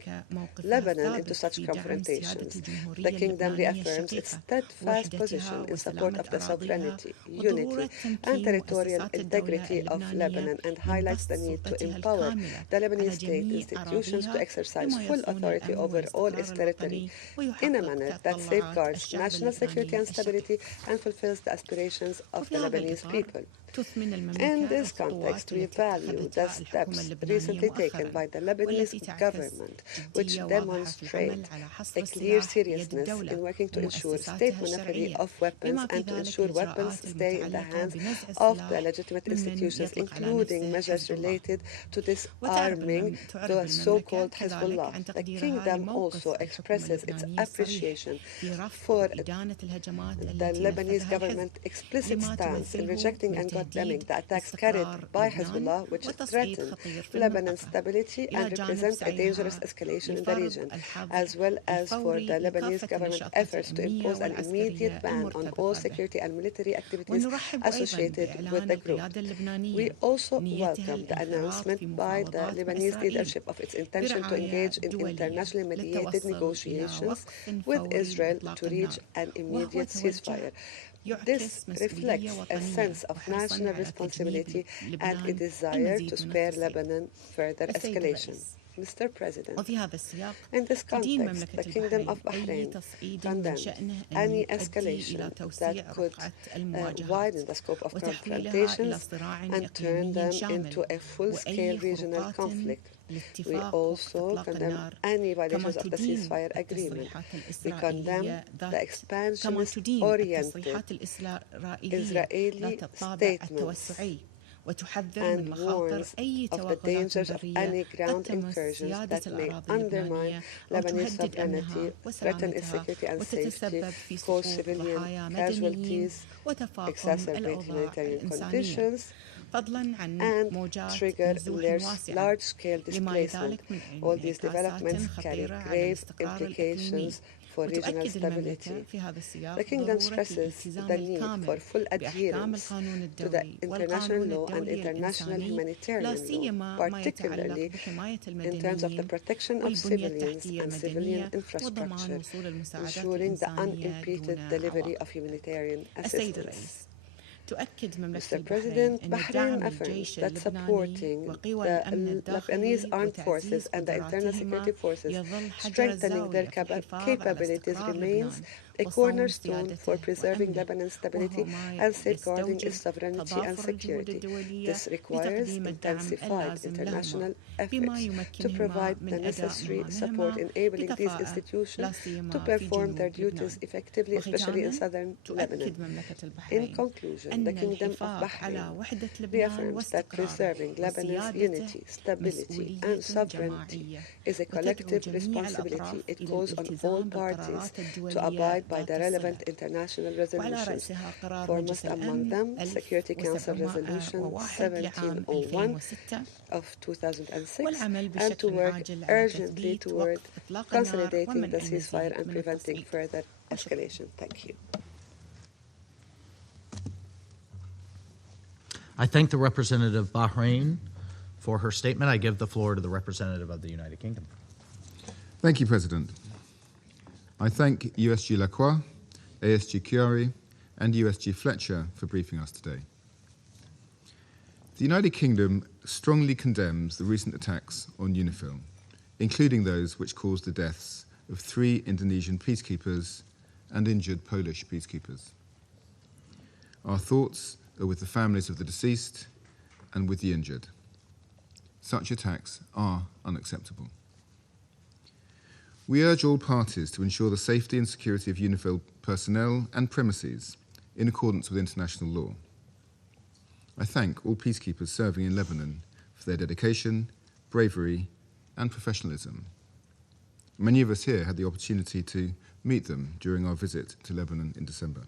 Lebanon into such confrontations. The Kingdom reaffirms its steadfast position in support of the sovereignty, unity, and territorial integrity of Lebanon and highlights the need to empower the Lebanese state institutions to exercise full authority over all its territory in a manner that safeguards national security and stability and fulfills the aspirations of the Lebanese people. In this context, we value the steps recently taken by the Lebanese government, which demonstrate a clear seriousness in working to ensure state monopoly of weapons and to ensure weapons stay in the hands of the legitimate institutions, including measures related to disarming the so-called Hezbollah. The Kingdom also expresses its appreciation for the Lebanese government's explicit stance in rejecting and condemning the attacks carried by Hezbollah, which threaten Lebanon's stability and represent a dangerous escalation in the region, as well as for the Lebanese government efforts to impose an immediate ban on all security and military activities associated with the group. We also welcome the announcement by the Lebanese leadership of its intention to engage in internationally mediated negotiations with Israel to reach an immediate ceasefire. This reflects a sense of national responsibility and a desire to spare Lebanon further escalation. Mr. President, in this context, the Kingdom of Bahrain condemns any escalation that could widen the scope of confrontations and turn them into a full-scale regional conflict. We also condemn any violations of the ceasefire agreement. We condemn the expansionist-oriented Israeli statements and warns of the dangers of any ground incursions that may undermine Lebanese sovereignty, threaten its security and safety, cause civilian casualties, exacerbate humanitarian conditions, and trigger large-scale displacement. All these developments carry grave implications for regional stability. The Kingdom stresses the need for full adherence to the international law and international humanitarian law, particularly in terms of the protection of civilians and civilian infrastructure, ensuring the unimpeded delivery of humanitarian assistance. Mr. President, Bahrain affirms that supporting the Lebanese armed forces and the internal security forces, strengthening their capabilities remains a cornerstone for preserving Lebanon's stability and safeguarding its sovereignty and security. This requires intensified international efforts to provide the necessary support, enabling these institutions to perform their duties effectively, especially in southern Lebanon. In conclusion, the Kingdom of Bahrain reaffirms that preserving Lebanon's unity, stability, and sovereignty is a collective responsibility. It calls on all parties to abide by the relevant international resolutions, foremost among them Security Council Resolution 1701 of 2006, and to work urgently toward consolidating the ceasefire and preventing further escalation. Thank you. I thank the representative of Bahrain for her statement. I give the floor to the representative of the United Kingdom. Thank you, President. I thank USG Lacroix, ASG Chiari, and USG Fletcher for briefing us today. The United Kingdom strongly condemns the recent attacks on UNIFIL, including those which caused the deaths of 3 Indonesian peacekeepers and injured Polish peacekeepers. Our thoughts are with the families of the deceased and with the injured. Such attacks are unacceptable. We urge all parties to ensure the safety and security of UNIFIL personnel and premises in accordance with international law. I thank all peacekeepers serving in Lebanon for their dedication, bravery, and professionalism. Many of us here had the opportunity to meet them during our visit to Lebanon in December.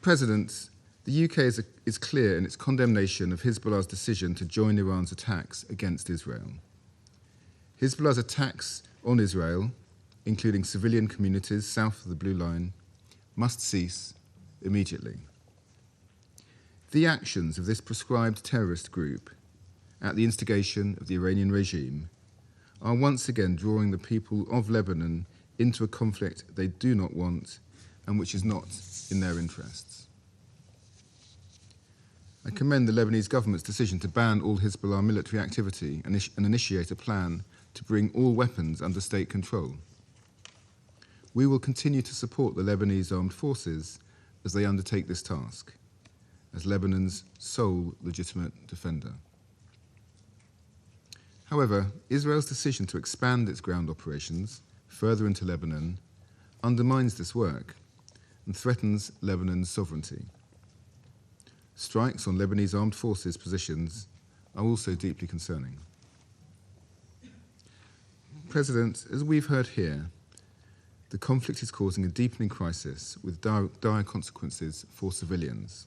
President, the UK is clear in its condemnation of Hezbollah's decision to join Iran's attacks against Israel. Hezbollah's attacks on Israel, including civilian communities south of the Blue Line, must cease immediately. The actions of this proscribed terrorist group at the instigation of the Iranian regime, are once again drawing the people of Lebanon into a conflict they do not want and which is not in their interests. I commend the Lebanese government's decision to ban all Hezbollah military activity and initiate a plan to bring all weapons under state control. We will continue to support the Lebanese armed forces as they undertake this task, as Lebanon's sole legitimate defender. However, Israel's decision to expand its ground operations further into Lebanon undermines this work and threatens Lebanon's sovereignty. Strikes on Lebanese armed forces positions are also deeply concerning. President, as we've heard here, the conflict is causing a deepening crisis with dire consequences for civilians.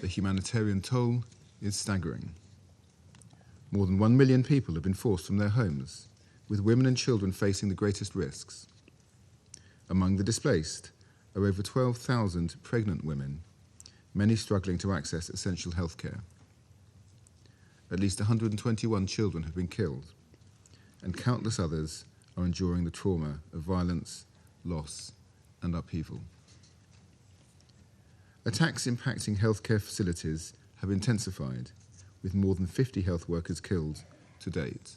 The humanitarian toll is staggering. More than 1 million people have been forced from their homes, with women and children facing the greatest risks. Among the displaced are over 12,000 pregnant women, many struggling to access essential health care. At least 121 children have been killed, and countless others are enduring the trauma of violence, loss, and upheaval. Attacks impacting healthcare facilities have intensified, with more than 50 health workers killed to date.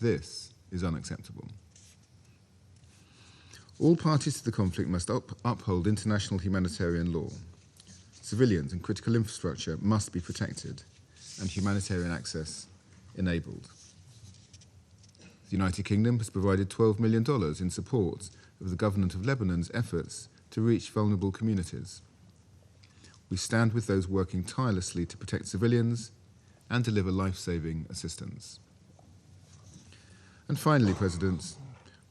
This is unacceptable. All parties to the conflict must uphold international humanitarian law. Civilians and critical infrastructure must be protected and humanitarian access enabled. The United Kingdom has provided $12 million in support of the government of Lebanon's efforts to reach vulnerable communities. We stand with those working tirelessly to protect civilians and deliver life-saving assistance. And finally, President,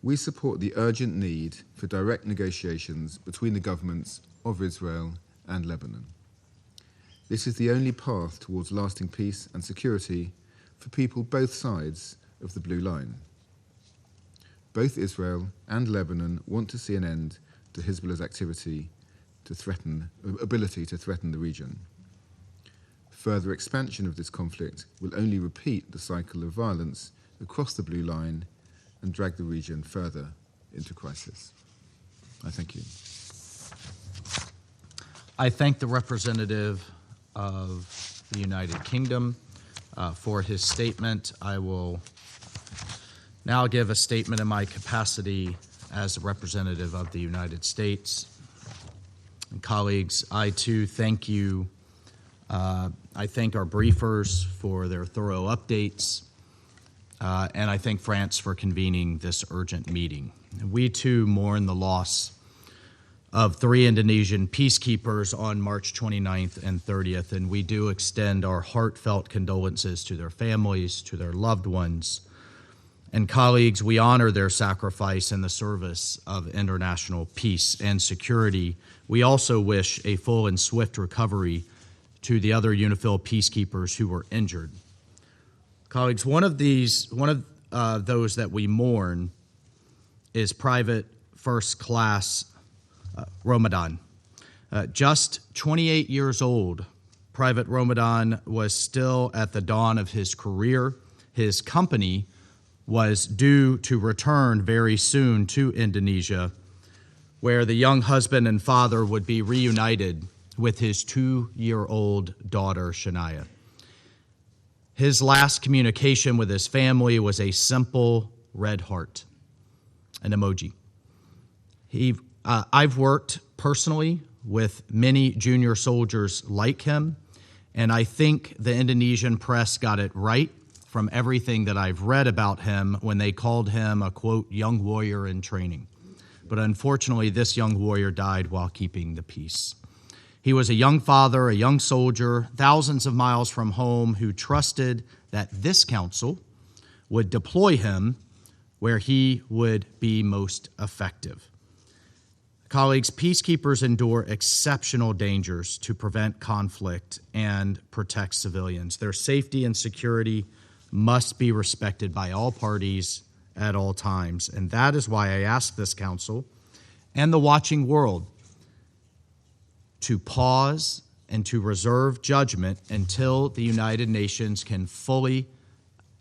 we support the urgent need for direct negotiations between the governments of Israel and Lebanon. This is the only path towards lasting peace and security for people both sides of the Blue Line. Both Israel and Lebanon want to see an end to Hezbollah's ability to threaten the region. Further expansion of this conflict will only repeat the cycle of violence across the Blue Line and drag the region further into crisis. I thank you. I thank the representative of the United Kingdom for his statement. I will now give a statement in my capacity as a representative of the United States. And colleagues, I too thank you. I thank our briefers for their thorough updates, and I thank France for convening this urgent meeting. We too mourn the loss of 3 Indonesian peacekeepers on March 29th and 30th, and we do extend our heartfelt condolences to their families, to their loved ones. And colleagues, we honor their sacrifice in the service of international peace and security. We also wish a full and swift recovery to the other UNIFIL peacekeepers who were injured. Colleagues, one of those that we mourn is Private First Class Ramadan. Just 28 years old, Private Ramadan was still at the dawn of his career. His company was due to return very soon to Indonesia, where the young husband and father would be reunited with his 2-year-old daughter, Shania. His last communication with his family was a simple red heart, an emoji. I've worked personally with many junior soldiers like him, and I think the Indonesian press got it right from everything that I've read about him when they called him a, quote, young warrior in training. But unfortunately, this young warrior died while keeping the peace. He was a young father, a young soldier, thousands of miles from home, who trusted that this council would deploy him where he would be most effective. Colleagues, peacekeepers endure exceptional dangers to prevent conflict and protect civilians. Their safety and security must be respected by all parties at all times. And that is why I ask this council and the watching world to pause and to reserve judgment until the United Nations can fully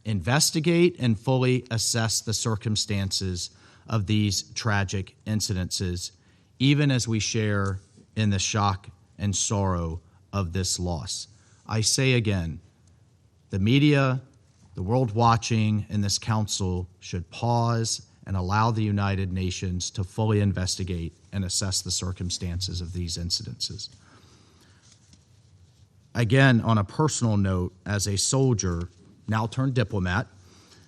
investigate and fully assess the circumstances of these tragic incidences, even as we share in the shock and sorrow of this loss. I say again, the media, the world watching, and this council should pause and allow the United Nations to fully investigate and assess the circumstances of these incidences. Again, on a personal note, as a soldier, now turned diplomat,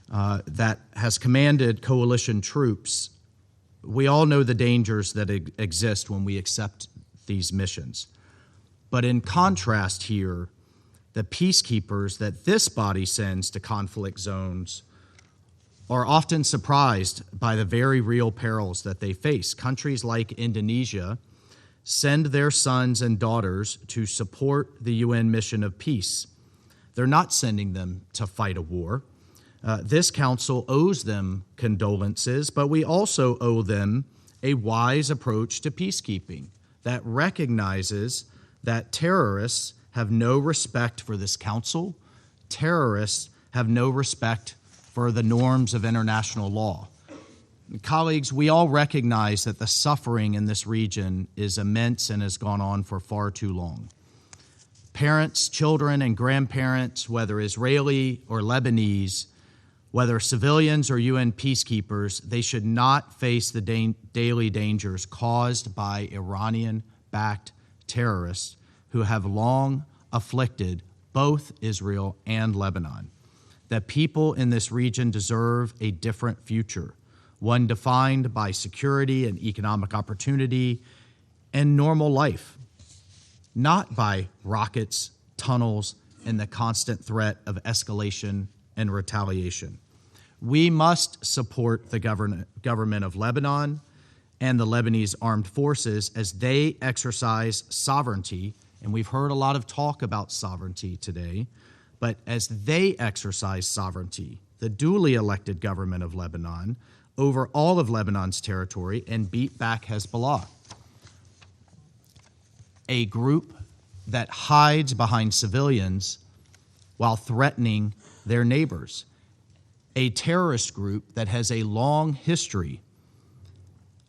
that has commanded coalition troops, we all know the dangers that exist when we accept these missions. But in contrast here, the peacekeepers that this body sends to conflict zones are often surprised by the very real perils that they face. Countries like Indonesia send their sons and daughters to support the UN mission of peace. They're not sending them to fight a war. This council owes them condolences, but we also owe them a wise approach to peacekeeping that recognizes that terrorists have no respect for this council. Terrorists have no respect for the norms of international law. Colleagues, we all recognize that the suffering in this region is immense and has gone on for far too long. Parents, children, and grandparents, whether Israeli or Lebanese, whether civilians or UN peacekeepers, they should not face the daily dangers caused by Iranian-backed terrorists who have long afflicted both Israel and Lebanon. The people in this region deserve a different future, one defined by security and economic opportunity and normal life, not by rockets, tunnels, and the constant threat of escalation and retaliation. We must support the government of Lebanon and the Lebanese armed forces as they exercise sovereignty, and we've heard a lot of talk about sovereignty today, but as they exercise sovereignty, the duly elected government of Lebanon, over all of Lebanon's territory and beat back Hezbollah, a group that hides behind civilians while threatening their neighbors, a terrorist group that has a long history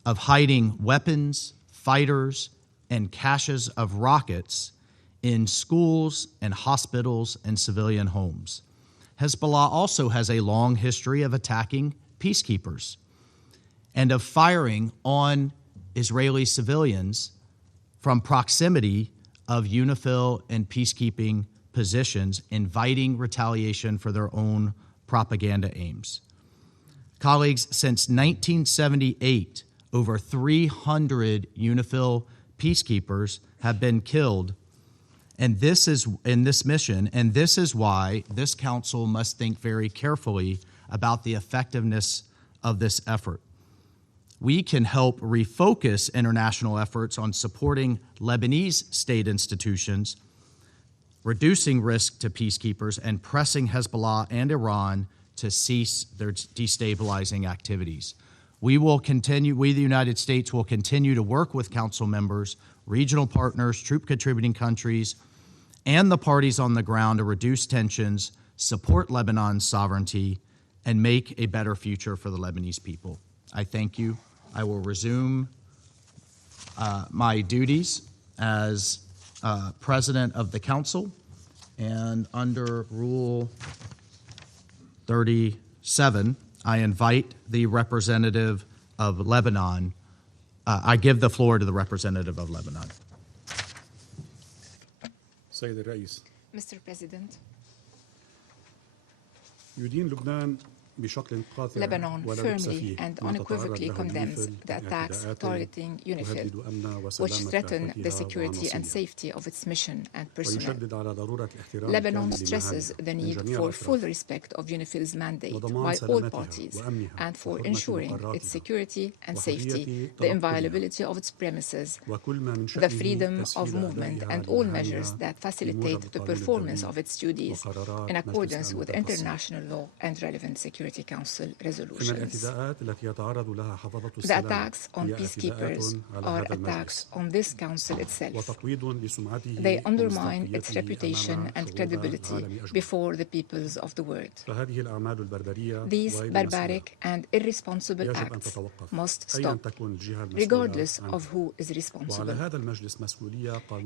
of hiding weapons, fighters, and caches of rockets in schools and hospitals and civilian homes. Hezbollah also has a long history of attacking peacekeepers and of firing on Israeli civilians from proximity of UNIFIL and peacekeeping positions, inviting retaliation for their own propaganda aims. Colleagues, since 1978, over 300 UNIFIL peacekeepers have been killed and this is in this mission, and this is why this council must think very carefully about the effectiveness of this effort. We can help refocus international efforts on supporting Lebanese state institutions, reducing risk to peacekeepers, and pressing Hezbollah and Iran to cease their destabilizing activities. We, the United States, will continue to work with council members, regional partners, troop-contributing countries, and the parties on the ground to reduce tensions, support Lebanon's sovereignty, and make a better future for the Lebanese people. I thank you. I will resume my duties as President of the Council, and under Rule 37, I invite the representative of Lebanon. I give the floor to the representative of Lebanon. Mr. President, Lebanon firmly and unequivocally condemns the attacks targeting UNIFIL, which threaten the security and safety of its mission and personnel. Lebanon stresses the need for full respect of UNIFIL's mandate by all parties and for ensuring its security and safety, the inviolability of its premises, the freedom of movement, and all measures that facilitate the performance of its duties in accordance with international law and relevant security Security Council resolutions. The attacks on peacekeepers are attacks on this council itself. They undermine its reputation and credibility before the peoples of the world. These barbaric and irresponsible acts must stop, regardless of who is responsible.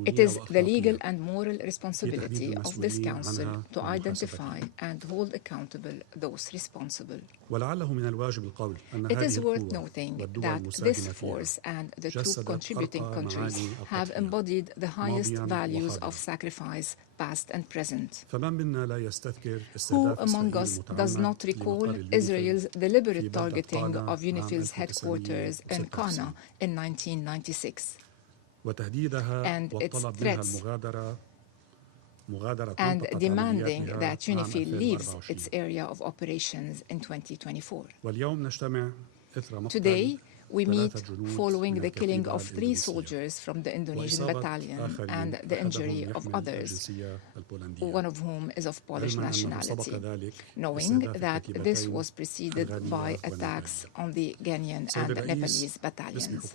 It is the legal and moral responsibility of this council to identify and hold accountable those responsible. It is worth noting that this force and the two contributing countries have embodied the highest values of sacrifice, past and present. Who among us does not recall Israel's deliberate targeting of UNIFIL's headquarters in Qana in 1996 and its threats and demanding that UNIFIL leaves its area of operations in 2024. Today, we meet following the killing of 3 soldiers from the Indonesian battalion and the injury of others, one of whom is of Polish nationality, knowing that this was preceded by attacks on the Ghanaian and Nepalese battalions.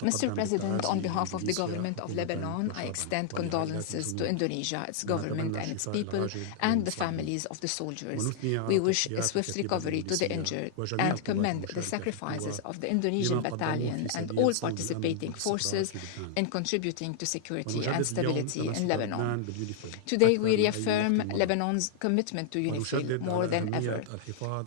Mr. President, on behalf of the government of Lebanon, I extend condolences to Indonesia, its government and its people, and the families of the soldiers. We wish a swift recovery to the injured and commend the sacrifices of the Indonesian battalion and all participating forces in contributing to security and stability in Lebanon. Today, we reaffirm Lebanon's commitment to UNIFIL more than ever.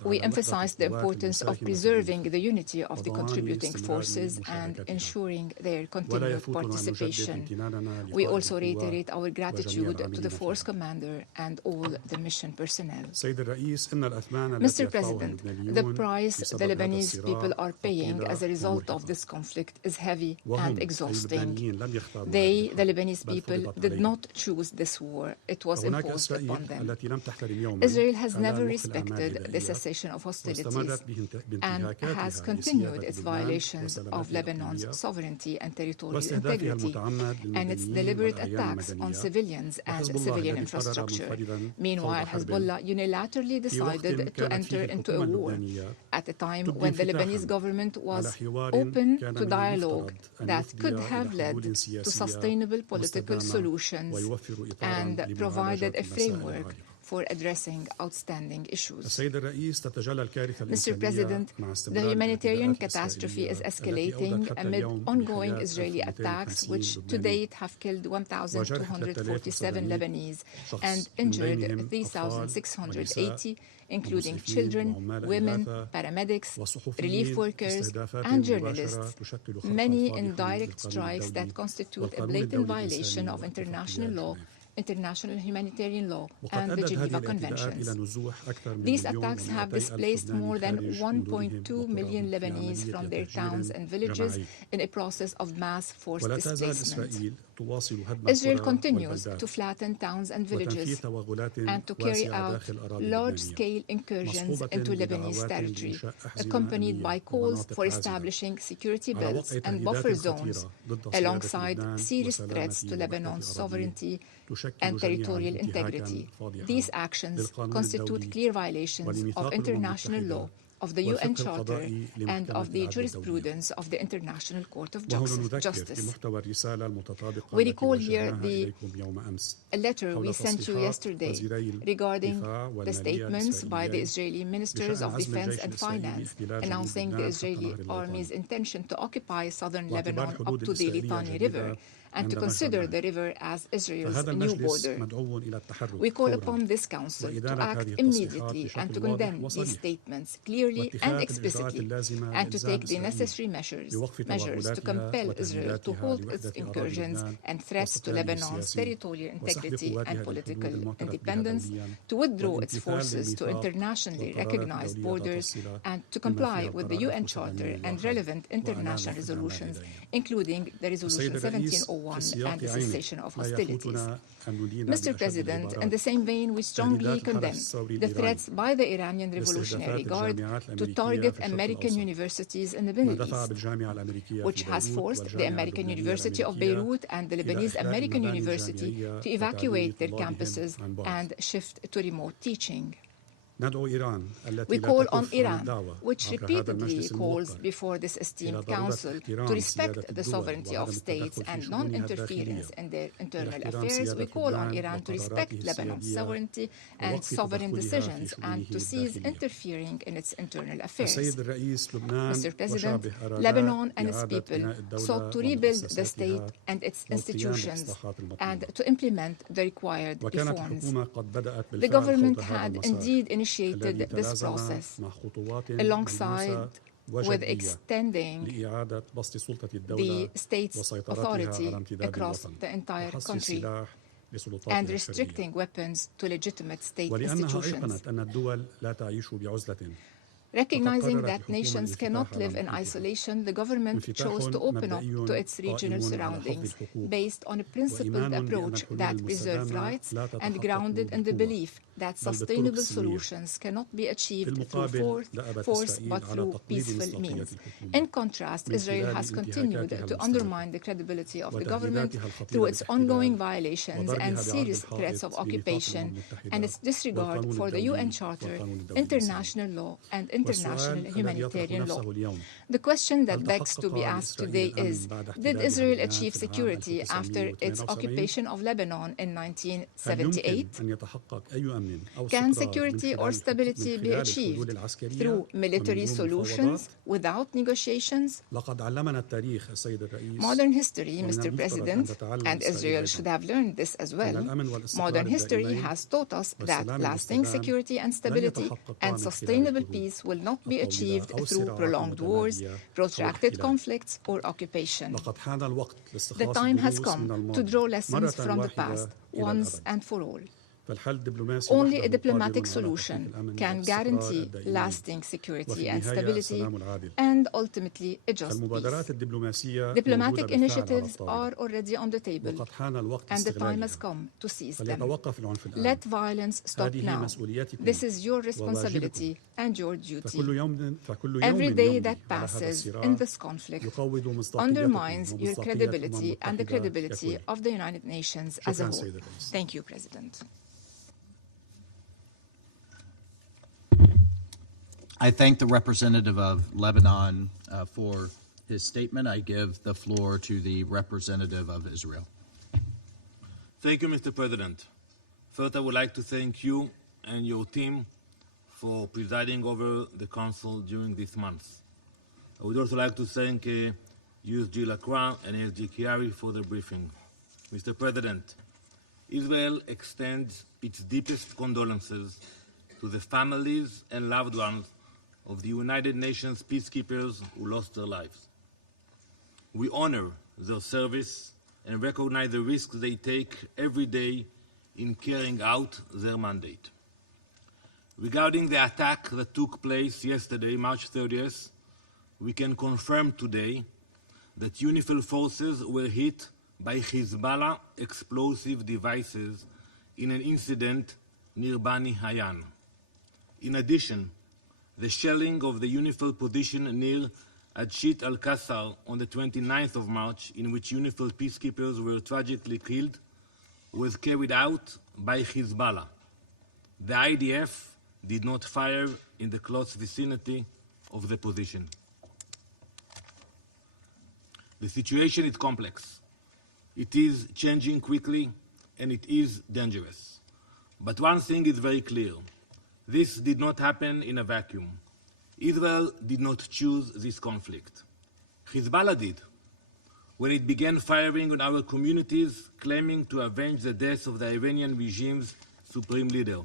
We emphasize the importance of preserving the unity of the contributing forces and ensuring their continued participation. We also reiterate our gratitude to the force commander and all the mission personnel. Mr. President, the price the Lebanese people are paying as a result of this conflict is heavy and exhausting. They, the Lebanese people, did not choose this war. It was imposed upon them. Israel has never respected the cessation of hostilities and has continued its violations of Lebanon's sovereignty and territorial integrity and its deliberate attacks on civilians and civilian infrastructure. Meanwhile, Hezbollah unilaterally decided to enter into a war at a time when the Lebanese government was open to dialogue that could have led to sustainable political solutions and provided a framework for addressing outstanding issues. Mr. President, the humanitarian catastrophe is escalating amid ongoing Israeli attacks, which to date have killed 1,247 Lebanese and injured 3,680, including children, women, paramedics, relief workers, and journalists, many in direct strikes that constitute a blatant violation of international law, international humanitarian law, and the Geneva Conventions. These attacks have displaced more than 1.2 million Lebanese from their towns and villages in a process of mass forced displacement. Israel continues to flatten towns and villages and to carry out large-scale incursions into Lebanese territory, accompanied by calls for establishing security belts and buffer zones, alongside serious threats to Lebanon's sovereignty and territorial integrity. These actions constitute clear violations of international law, of the UN Charter, and of the jurisprudence of the International Court of Justice. We recall here a letter we sent you yesterday regarding the statements by the Israeli Ministers of Defense and Finance announcing the Israeli army's intention to occupy southern Lebanon up to the Litani River and to consider the river as Israel's new border. We call upon this Council to act immediately and to condemn these statements clearly and explicitly, and to take the necessary measures to compel Israel to halt its incursions and threats to Lebanon's territorial integrity and political independence, to withdraw its forces to internationally recognized borders, and to comply with the UN Charter and relevant international resolutions, including the Resolution 1701 and the cessation of hostilities. Mr. President, in the same vein, we strongly condemn the threats by the Iranian Revolutionary Guard to target American universities in the Middle East, which has forced the American University of Beirut and the Lebanese American University to evacuate their campuses and shift to remote teaching. We call on Iran, which repeatedly calls before this esteemed Council to respect the sovereignty of states and non-interference in their internal affairs. We call on Iran to respect Lebanon's sovereignty and sovereign decisions and to cease interfering in its internal affairs. Mr. President, Lebanon and its people sought to rebuild the state and its institutions and to implement the required reforms. The government had indeed initiated this process alongside with extending the state's authority across the entire country and restricting weapons to legitimate state institutions. Recognizing that nations cannot live in isolation, the government chose to open up to its regional surroundings based on a principled approach that preserves rights and grounded in the belief that sustainable solutions cannot be achieved through force but through peaceful means. In contrast, Israel has continued to undermine the credibility of the government through its ongoing violations and serious threats of occupation and its disregard for the UN Charter, international law, and international humanitarian law. The question that begs to be asked today is, did Israel achieve security after its occupation of Lebanon in 1978? Can security or stability be achieved through military solutions without negotiations? Modern history, Mr. President, and Israel should have learned this as well, modern history has taught us that lasting security and stability and sustainable peace will not be achieved through prolonged wars, protracted conflicts, or occupation. The time has come to draw lessons from the past, once and for all. Only a diplomatic solution can guarantee lasting security and stability and ultimately a just peace. Diplomatic initiatives are already on the table and the time has come to seize them. Let violence stop now. This is your responsibility and your duty. Every day that passes in this conflict undermines your credibility and the credibility of the United Nations as a whole. Thank you, President. I thank the representative of Lebanon for his statement. I give the floor to the representative of Israel. Thank you, Mr. President. First, I would like to thank you and your team for presiding over the Council during this month. I would also like to thank USG Lacroix and ASG Chiari for the briefing. Mr. President, Israel extends its deepest condolences to the families and loved ones of the United Nations peacekeepers who lost their lives. We honor their service and recognize the risks they take every day in carrying out their mandate. Regarding the attack that took place yesterday, March 30th, we can confirm today that UNIFIL forces were hit by Hezbollah explosive devices in an incident near Bani Hayan. In addition, the shelling of the UNIFIL position near Adshit al-Qasar on the 29th of March, in which UNIFIL peacekeepers were tragically killed, was carried out by Hezbollah. The IDF did not fire in the close vicinity of the position. The situation is complex. It is changing quickly and it is dangerous. But one thing is very clear. This did not happen in a vacuum. Israel did not choose this conflict. Hezbollah did, when it began firing on our communities, claiming to avenge the death of the Iranian regime's supreme leader.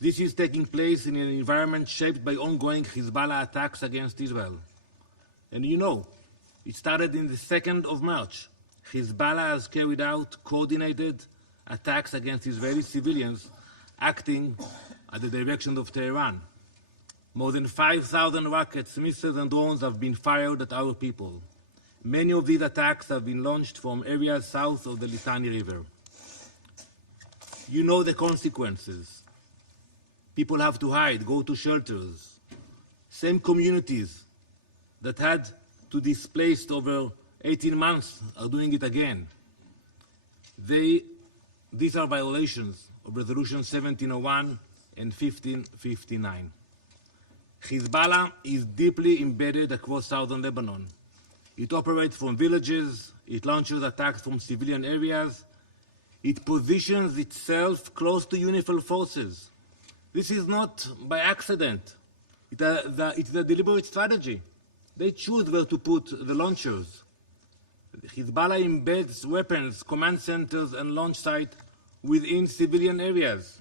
This is taking place in an environment shaped by ongoing Hezbollah attacks against Israel. And you know, it started in the 2nd of March. Hezbollah has carried out coordinated attacks against Israeli civilians acting at the direction of Tehran. More than 5,000 rockets, missiles, and drones have been fired at our people. Many of these attacks have been launched from areas south of the Litani River. You know the consequences. People have to hide, go to shelters. Same communities that had to displace over 18 months are doing it again. These are violations of Resolution 1701 and 1559. Hezbollah is deeply embedded across southern Lebanon. It operates from villages, it launches attacks from civilian areas, it positions itself close to UNIFIL forces. This is not by accident. It's a deliberate strategy. They choose where to put the launchers. Hezbollah embeds weapons, command centers, and launch sites within civilian areas.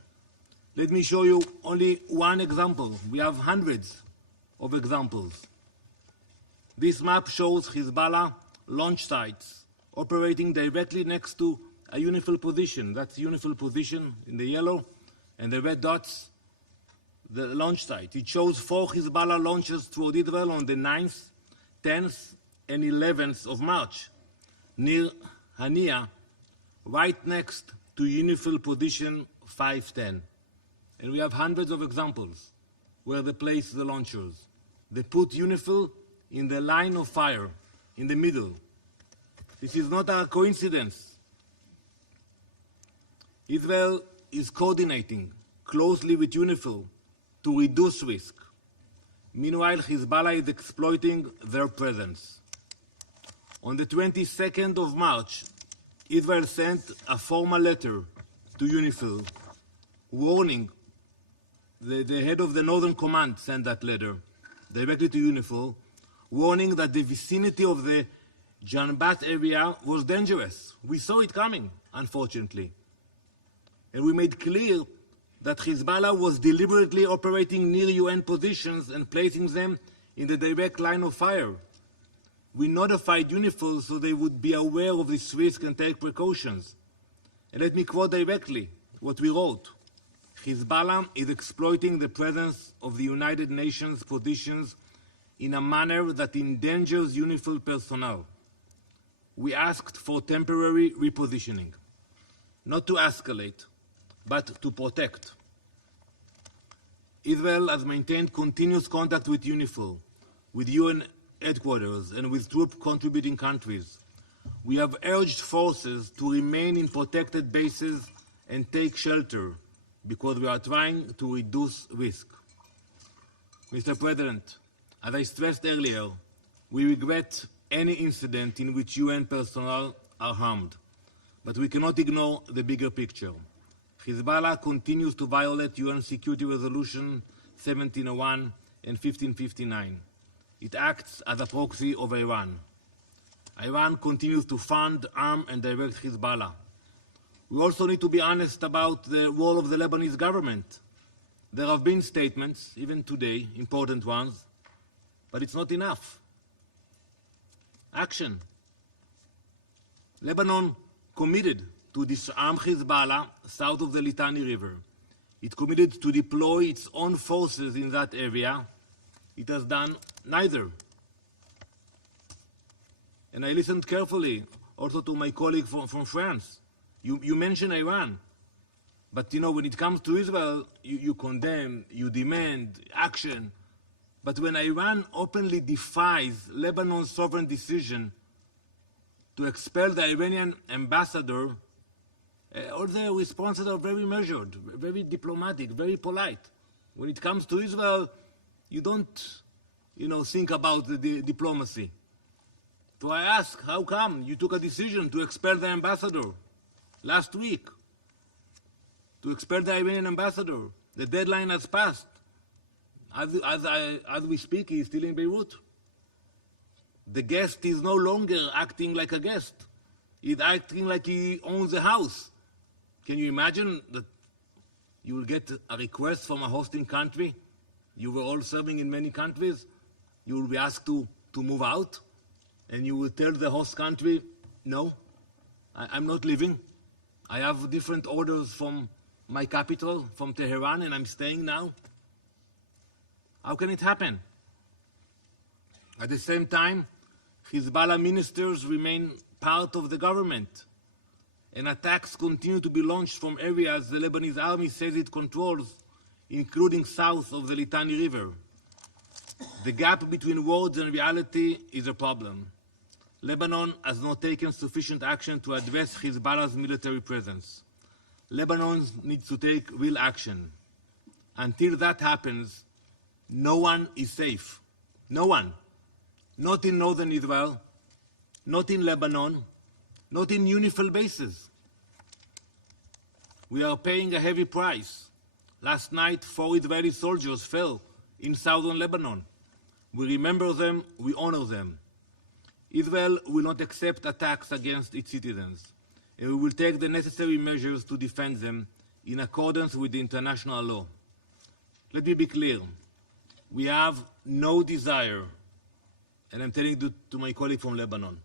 Let me show you only one example. We have hundreds of examples. This map shows Hezbollah launch sites operating directly next to a UNIFIL position. That's the UNIFIL position in the yellow, and the red dots, the launch site. It shows 4 Hezbollah launches toward Israel on the 9th, 10th, and 11th of March, near Hania, right next to UNIFIL position 510. And we have hundreds of examples where they place the launchers. They put UNIFIL in the line of fire, in the middle. This is not a coincidence. Israel is coordinating closely with UNIFIL to reduce risk. Meanwhile, Hezbollah is exploiting their presence. On the 22nd of March, Israel sent a formal letter to UNIFIL warning. The head of the Northern Command sent that letter directly to UNIFIL, warning that the vicinity of the Janbat area was dangerous. We saw it coming, unfortunately. And we made clear that Hezbollah was deliberately operating near UN positions and placing them in the direct line of fire. We notified UNIFIL so they would be aware of this risk and take precautions. And let me quote directly what we wrote. Hezbollah is exploiting the presence of the United Nations positions in a manner that endangers UNIFIL personnel. We asked for temporary repositioning, not to escalate, but to protect. Israel has maintained continuous contact with UNIFIL, with UN headquarters, and with troop-contributing countries. We have urged forces to remain in protected bases and take shelter, because we are trying to reduce risk. Mr. President, as I stressed earlier, we regret any incident in which UN personnel are harmed, but we cannot ignore the bigger picture. Hezbollah continues to violate UN Security Resolution 1701 and 1559. It acts as a proxy of Iran. Iran continues to fund, arm, and direct Hezbollah. We also need to be honest about the role of the Lebanese government. There have been statements, even today, important ones, but it's not enough. Action. Lebanon committed to disarm Hezbollah south of the Litani River. It committed to deploy its own forces in that area. It has done neither. And I listened carefully also to my colleague from France. You mentioned Iran, but when it comes to Israel, you condemn, you demand action. But when Iran openly defies Lebanon's sovereign decision to expel the Iranian ambassador, all the responses are very measured, very diplomatic, very polite. When it comes to Israel, you don't, think about the diplomacy. So I ask, how come you took a decision to expel the ambassador last week? To expel the Iranian ambassador. The deadline has passed. As we speak, he is still in Beirut. The guest is no longer acting like a guest. He's acting like he owns the house. Can you imagine that you will get a request from a hosting country? You were all serving in many countries. You will be asked to move out. And you will tell the host country, no, I'm not leaving. I have different orders from my capital, from Tehran, and I'm staying now. How can it happen? At the same time, Hezbollah ministers remain part of the government, and attacks continue to be launched from areas the Lebanese army says it controls, including south of the Litani River. The gap between words and reality is a problem. Lebanon has not taken sufficient action to address Hezbollah's military presence. Lebanon needs to take real action. Until that happens, no one is safe. No one. Not in northern Israel, not in Lebanon, not in UNIFIL bases. We are paying a heavy price. Last night, 4 Israeli soldiers fell in southern Lebanon. We remember them, we honor them. Israel will not accept attacks against its citizens, and we will take the necessary measures to defend them in accordance with the international law. Let me be clear. We have no desire, and I'm telling it to my colleague from Lebanon,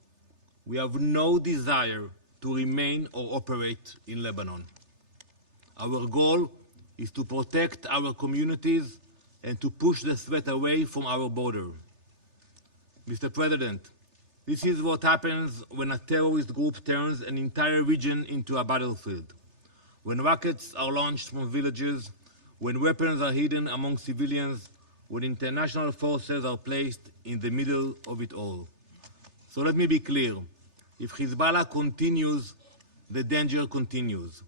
we have no desire to remain or operate in Lebanon. Our goal is to protect our communities and to push the threat away from our border. Mr. President, this is what happens when a terrorist group turns an entire region into a battlefield. When rockets are launched from villages, when weapons are hidden among civilians, when international forces are placed in the middle of it all. So let me be clear. If Hezbollah continues, the danger continues.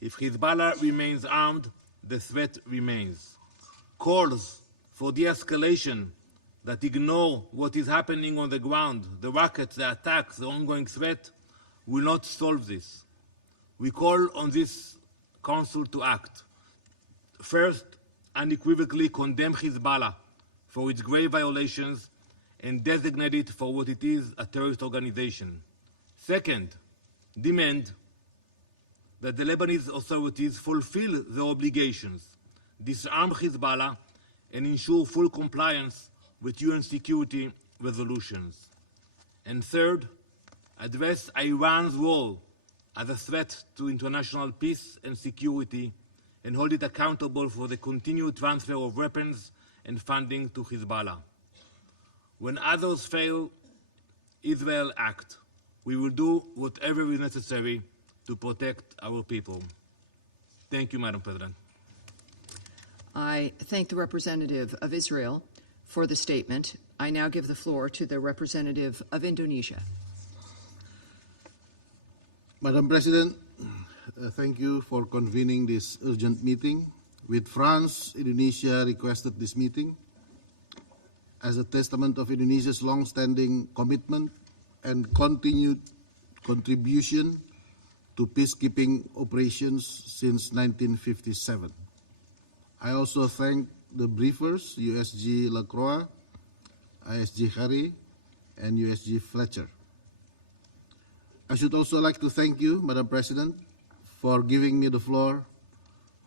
If Hezbollah remains armed, the threat remains. Calls for de-escalation that ignore what is happening on the ground, the rockets, the attacks, the ongoing threat, will not solve this. We call on this Council to act. First, unequivocally condemn Hezbollah for its grave violations and designate it for what it is, a terrorist organization. Second, demand that the Lebanese authorities fulfill their obligations, disarm Hezbollah, and ensure full compliance with UN security resolutions. And third, address Iran's role as a threat to international peace and security and hold it accountable for the continued transfer of weapons and funding to Hezbollah. When others fail, Israel act. We will do whatever is necessary to protect our people. Thank you, Madam President. I thank the representative of Israel for the statement. I now give the floor to the representative of Indonesia. Madam President, thank you for convening this urgent meeting. With France, Indonesia requested this meeting as a testament of Indonesia's long-standing commitment and continued contribution to peacekeeping operations since 1957. I also thank the briefers, USG Lacroix, ISG Harry, and USG Fletcher. I should also like to thank you, Madam President, for giving me the floor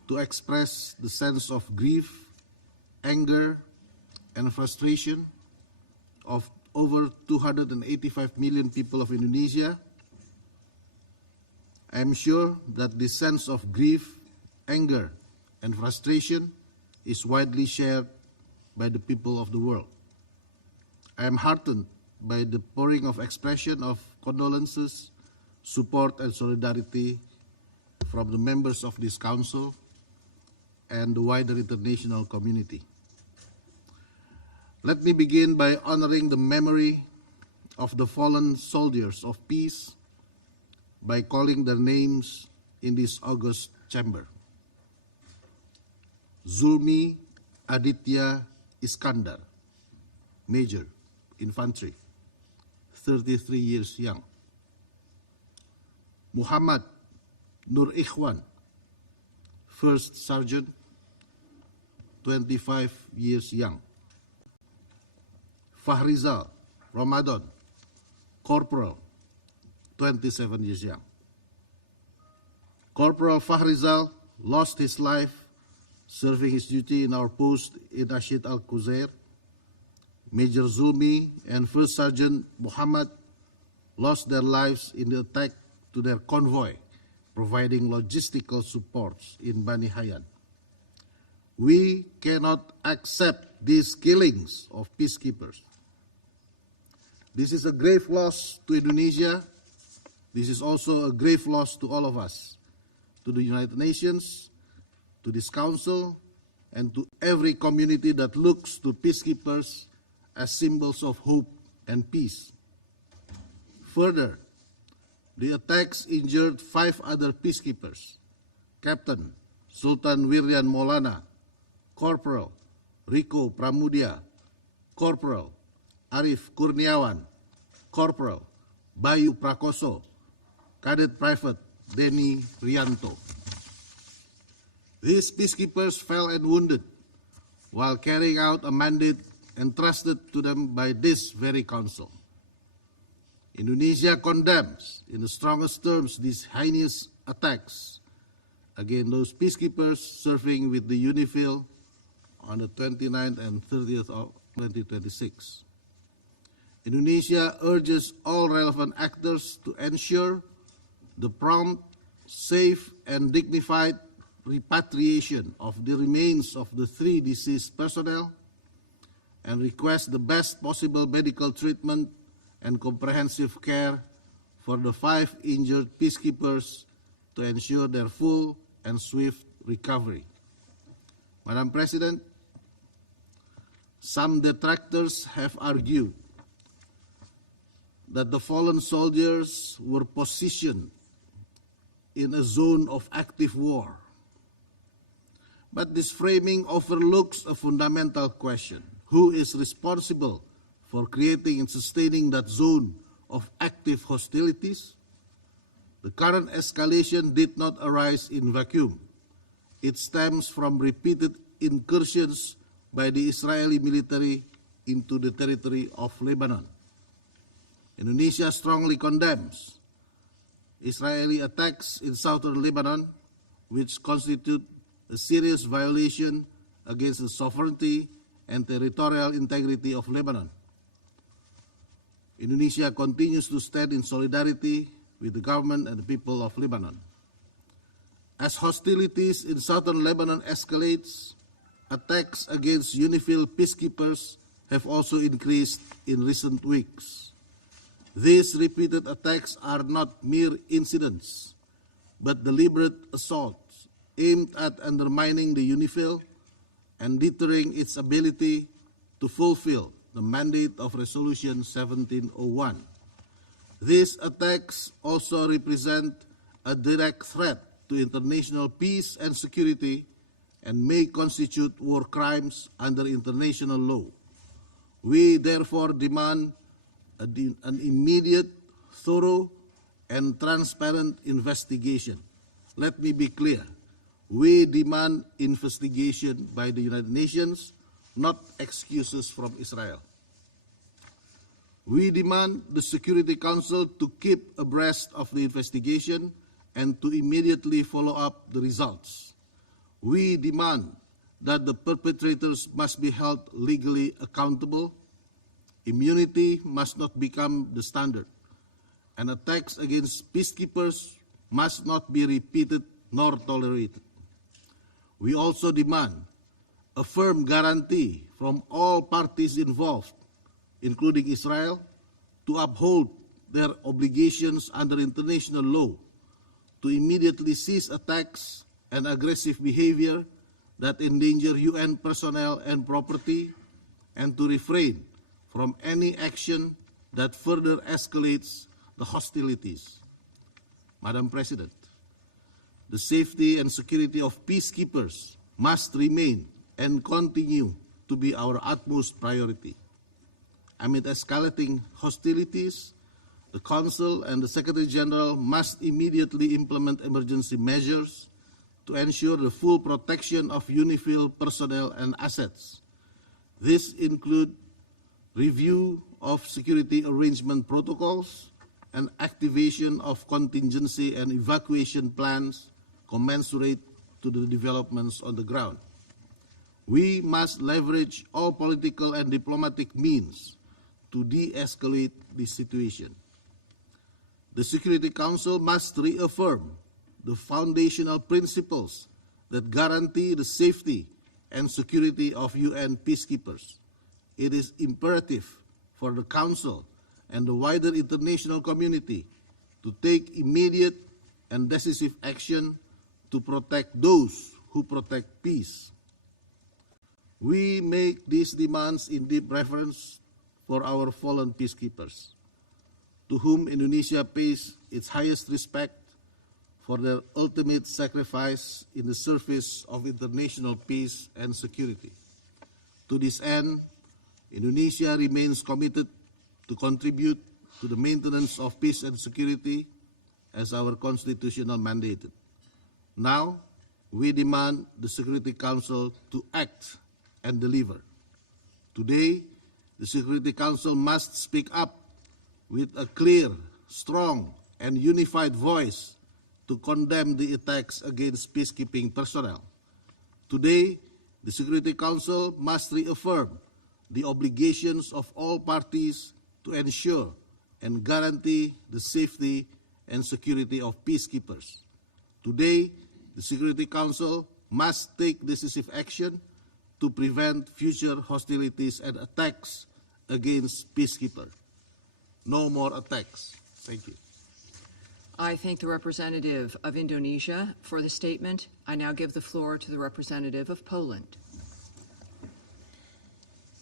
to express the sense of grief, anger, and frustration of over 285 million people of Indonesia. I am sure that this sense of grief, anger, and frustration is widely shared by the people of the world. I am heartened by the pouring of expression of condolences, support, and solidarity from the members of this Council and the wider international community. Let me begin by honoring the memory of the fallen soldiers of peace by calling their names in this august chamber. Zulmi Aditya Iskandar, Major, Infantry, 33 years young. Muhammad Nur Ikhwan, First Sergeant, 25 years young. Fahrizal Ramadan, Corporal, 27 years young. Corporal Fahrizal lost his life serving his duty in our post in Ashid al-Quzair. Major Zulmi and First Sergeant Muhammad lost their lives in the attack to their convoy, providing logistical supports in Bani Hayan. We cannot accept these killings of peacekeepers. This is a grave loss to Indonesia. This is also a grave loss to all of us, to the United Nations, to this Council, and to every community that looks to peacekeepers as symbols of hope and peace. Further, the attacks injured 5 other peacekeepers. Captain Sultan Wiryan Maulana, Corporal Rico Pramudia, Corporal Arif Kurniawan, Corporal Bayu Prakoso, Cadet Private Denny Rianto. These peacekeepers fell and wounded while carrying out a mandate entrusted to them by this very council. Indonesia condemns in the strongest terms these heinous attacks against those peacekeepers serving with the UNIFIL on the 29th and 30th of 2026. Indonesia urges all relevant actors to ensure the prompt, safe, and dignified repatriation of the remains of the 3 deceased personnel and request the best possible medical treatment and comprehensive care for the 5 injured peacekeepers to ensure their full and swift recovery. Madam President, some detractors have argued that the fallen soldiers were positioned in a zone of active war. But this framing overlooks a fundamental question: who is responsible for creating and sustaining that zone of active hostilities? The current escalation did not arise in vacuum. It stems from repeated incursions by the Israeli military into the territory of Lebanon. Indonesia strongly condemns Israeli attacks in southern Lebanon, which constitute a serious violation against the sovereignty and territorial integrity of Lebanon. Indonesia continues to stand in solidarity with the government and the people of Lebanon. As hostilities in southern Lebanon escalates, attacks against UNIFIL peacekeepers have also increased in recent weeks. These repeated attacks are not mere incidents, but deliberate assaults aimed at undermining the UNIFIL and deterring its ability to fulfill the mandate of Resolution 1701. These attacks also represent a direct threat to international peace and security and may constitute war crimes under international law. We therefore demand an immediate, thorough, and transparent investigation. Let me be clear. We demand investigation by the United Nations, not excuses from Israel. We demand the Security Council to keep abreast of the investigation and to immediately follow up the results. We demand that the perpetrators must be held legally accountable. Immunity must not become the standard, and attacks against peacekeepers must not be repeated nor tolerated. We also demand a firm guarantee from all parties involved, including Israel, to uphold their obligations under international law, to immediately cease attacks and aggressive behavior that endanger UN personnel and property, and to refrain from any action that further escalates the hostilities. Madam President, the safety and security of peacekeepers must remain and continue to be our utmost priority. Amid escalating hostilities, the Council and the Secretary General must immediately implement emergency measures to ensure the full protection of UNIFIL personnel and assets. This includes review of security arrangement protocols and activation of contingency and evacuation plans commensurate to the developments on the ground. We must leverage all political and diplomatic means to de-escalate this situation. The Security Council must reaffirm the foundational principles that guarantee the safety and security of UN peacekeepers. It is imperative for the Council and the wider international community to take immediate and decisive action to protect those who protect peace. We make these demands in deep reverence for our fallen peacekeepers, to whom Indonesia pays its highest respect for their ultimate sacrifice in the service of international peace and security. To this end, Indonesia remains committed to contribute to the maintenance of peace and security as our constitutional mandated. Now, we demand the Security Council to act and deliver. Today, the Security Council must speak up with a clear, strong, and unified voice to condemn the attacks against peacekeeping personnel. Today, the Security Council must reaffirm the obligations of all parties to ensure and guarantee the safety and security of peacekeepers. Today, the Security Council must take decisive action to prevent future hostilities and attacks against peacekeepers. No more attacks. Thank you. I thank the representative of Indonesia for the statement. I now give the floor to the representative of Poland.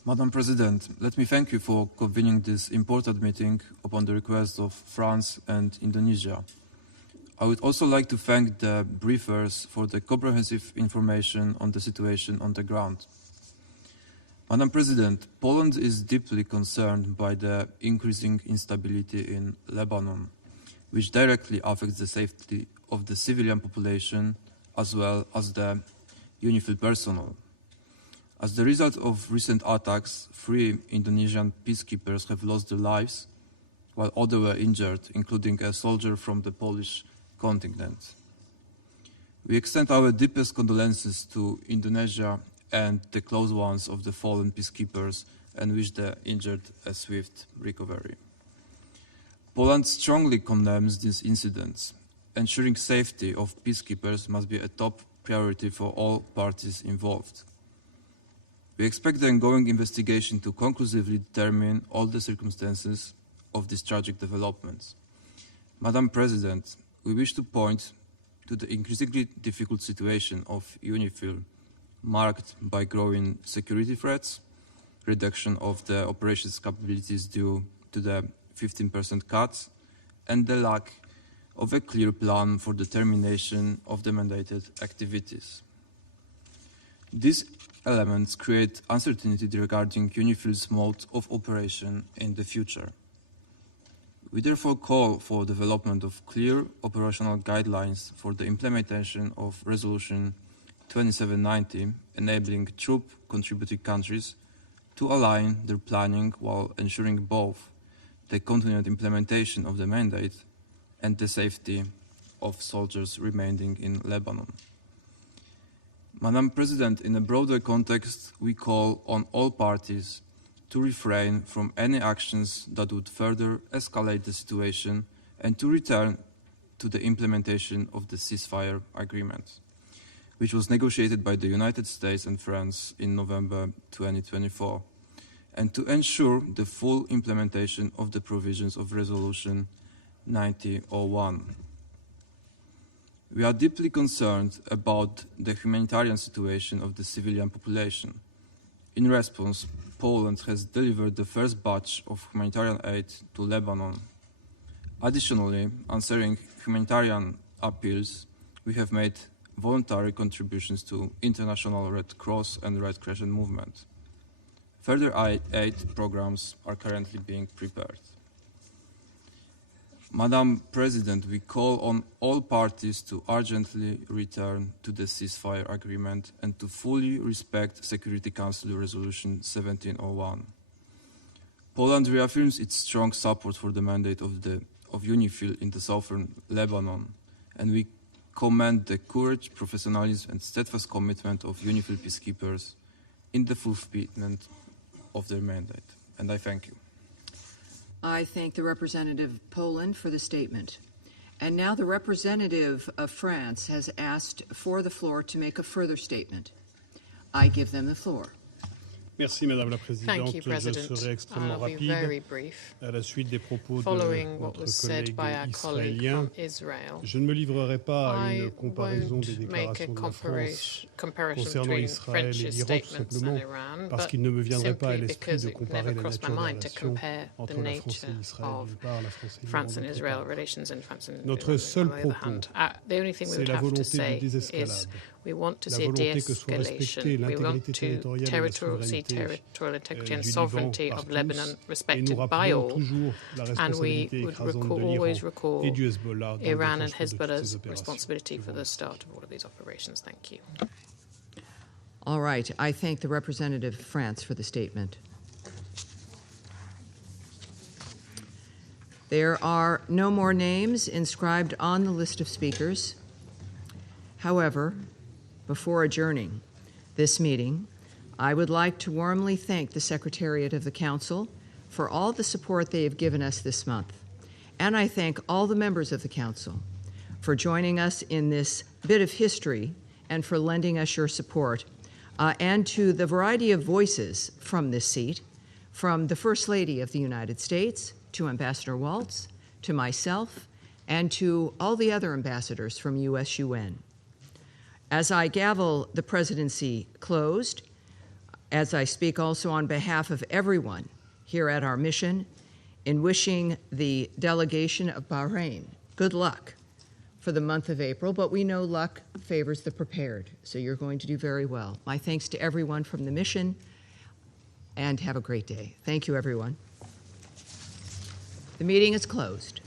Madam President, let me thank you for convening this important meeting upon the request of France and Indonesia. I would also like to thank the briefers for the comprehensive information on the situation on the ground. Madam President, Poland is deeply concerned by the increasing instability in Lebanon, which directly affects the safety of the civilian population as well as the UNIFIL personnel. As the result of recent attacks, 3 Indonesian peacekeepers have lost their lives, while others were injured, including a soldier from the Polish contingent. We extend our deepest condolences to Indonesia and the close ones of the fallen peacekeepers and wish the injured a swift recovery. Poland strongly condemns these incidents. Ensuring safety of peacekeepers must be a top priority for all parties involved. We expect the ongoing investigation to conclusively determine all the circumstances of these tragic developments. Madam President, we wish to point to the increasingly difficult situation of UNIFIL, marked by growing security threats, reduction of the operations capabilities due to the 15% cuts, and the lack of a clear plan for the termination of the mandated activities. These elements create uncertainty regarding UNIFIL's mode of operation in the future. We therefore call for development of clear operational guidelines for the implementation of Resolution 2790, enabling troop contributing countries to align their planning while ensuring both the continued implementation of the mandate and the safety of soldiers remaining in Lebanon. Madam President, in a broader context, we call on all parties to refrain from any actions that would further escalate the situation and to return to the implementation of the ceasefire agreement, which was negotiated by the United States and France in November 2024, and to ensure the full implementation of the provisions of Resolution 9001. We are deeply concerned about the humanitarian situation of the civilian population. In response, Poland has delivered the first batch of humanitarian aid to Lebanon. Additionally, answering humanitarian appeals, we have made voluntary contributions to International Red Cross and Red Crescent movement. Further aid programs are currently being prepared. Madam President, we call on all parties to urgently return to the ceasefire agreement and to fully respect Security Council Resolution 1701. Poland reaffirms its strong support for the mandate of UNIFIL in the southern Lebanon, and we commend the courage, professionalism, and steadfast commitment of UNIFIL peacekeepers in the fulfillment of their mandate. And I thank you. I thank the representative of Poland for the statement. And now the representative of France has asked for the floor to make a further statement. I give them the floor. Merci, Madame la Présidente. Thank you, President. Je serai extrêmement I'll be rapide. very brief. À la suite des propos de Following what notre was said by our colleague israélien, from Israel, je ne me livrerai pas à une I comparaison des won't make a déclarations de la France comparison concernant between Israël et French's l'Iran, tout statements simplement and Iran, parce but qu'il ne me viendrait pas à simply l'esprit because de it comparer never la crossed my nature des mind to relations compare the entre la France nature et Israël of d'une part, la France et France l'Iran and d'autre Israel part. relations and France and Notre Iran seul on the other propos, hand. The only thing we c'est would la have to volonté say du is désescalade, we want to la see volonté que soit de-escalation. respectée We want l'intégrité to territoriale et la territorial souveraineté integrity and du sovereignty Liban par of Lebanon tous, et nous respected by rappelons all. toujours la And we responsabilité would écrasante de always l'Iran recall et du Hezbollah dans le Iran and déclenchement de toutes ces Hezbollah's opérations. responsibility for the start of all of these operations. Thank you. All right. I thank the representative of France for the statement. There are no more names inscribed on the list of speakers. However, before adjourning this meeting, I would like to warmly thank the Secretariat of the Council for all the support they have given us this month. And I thank all the members of the Council for joining us in this bit of history and for lending us your support, and to the variety of voices from this seat, from the First Lady of the United States, to Ambassador Waltz, to myself, and to all the other ambassadors from USUN. As I gavel the presidency closed, as I speak also on behalf of everyone here at our mission, in wishing the delegation of Bahrain good luck for the month of April, but we know luck favors the prepared, so you're going to do very well. My thanks to everyone from the mission, and have a great day. Thank you, everyone. The meeting is closed.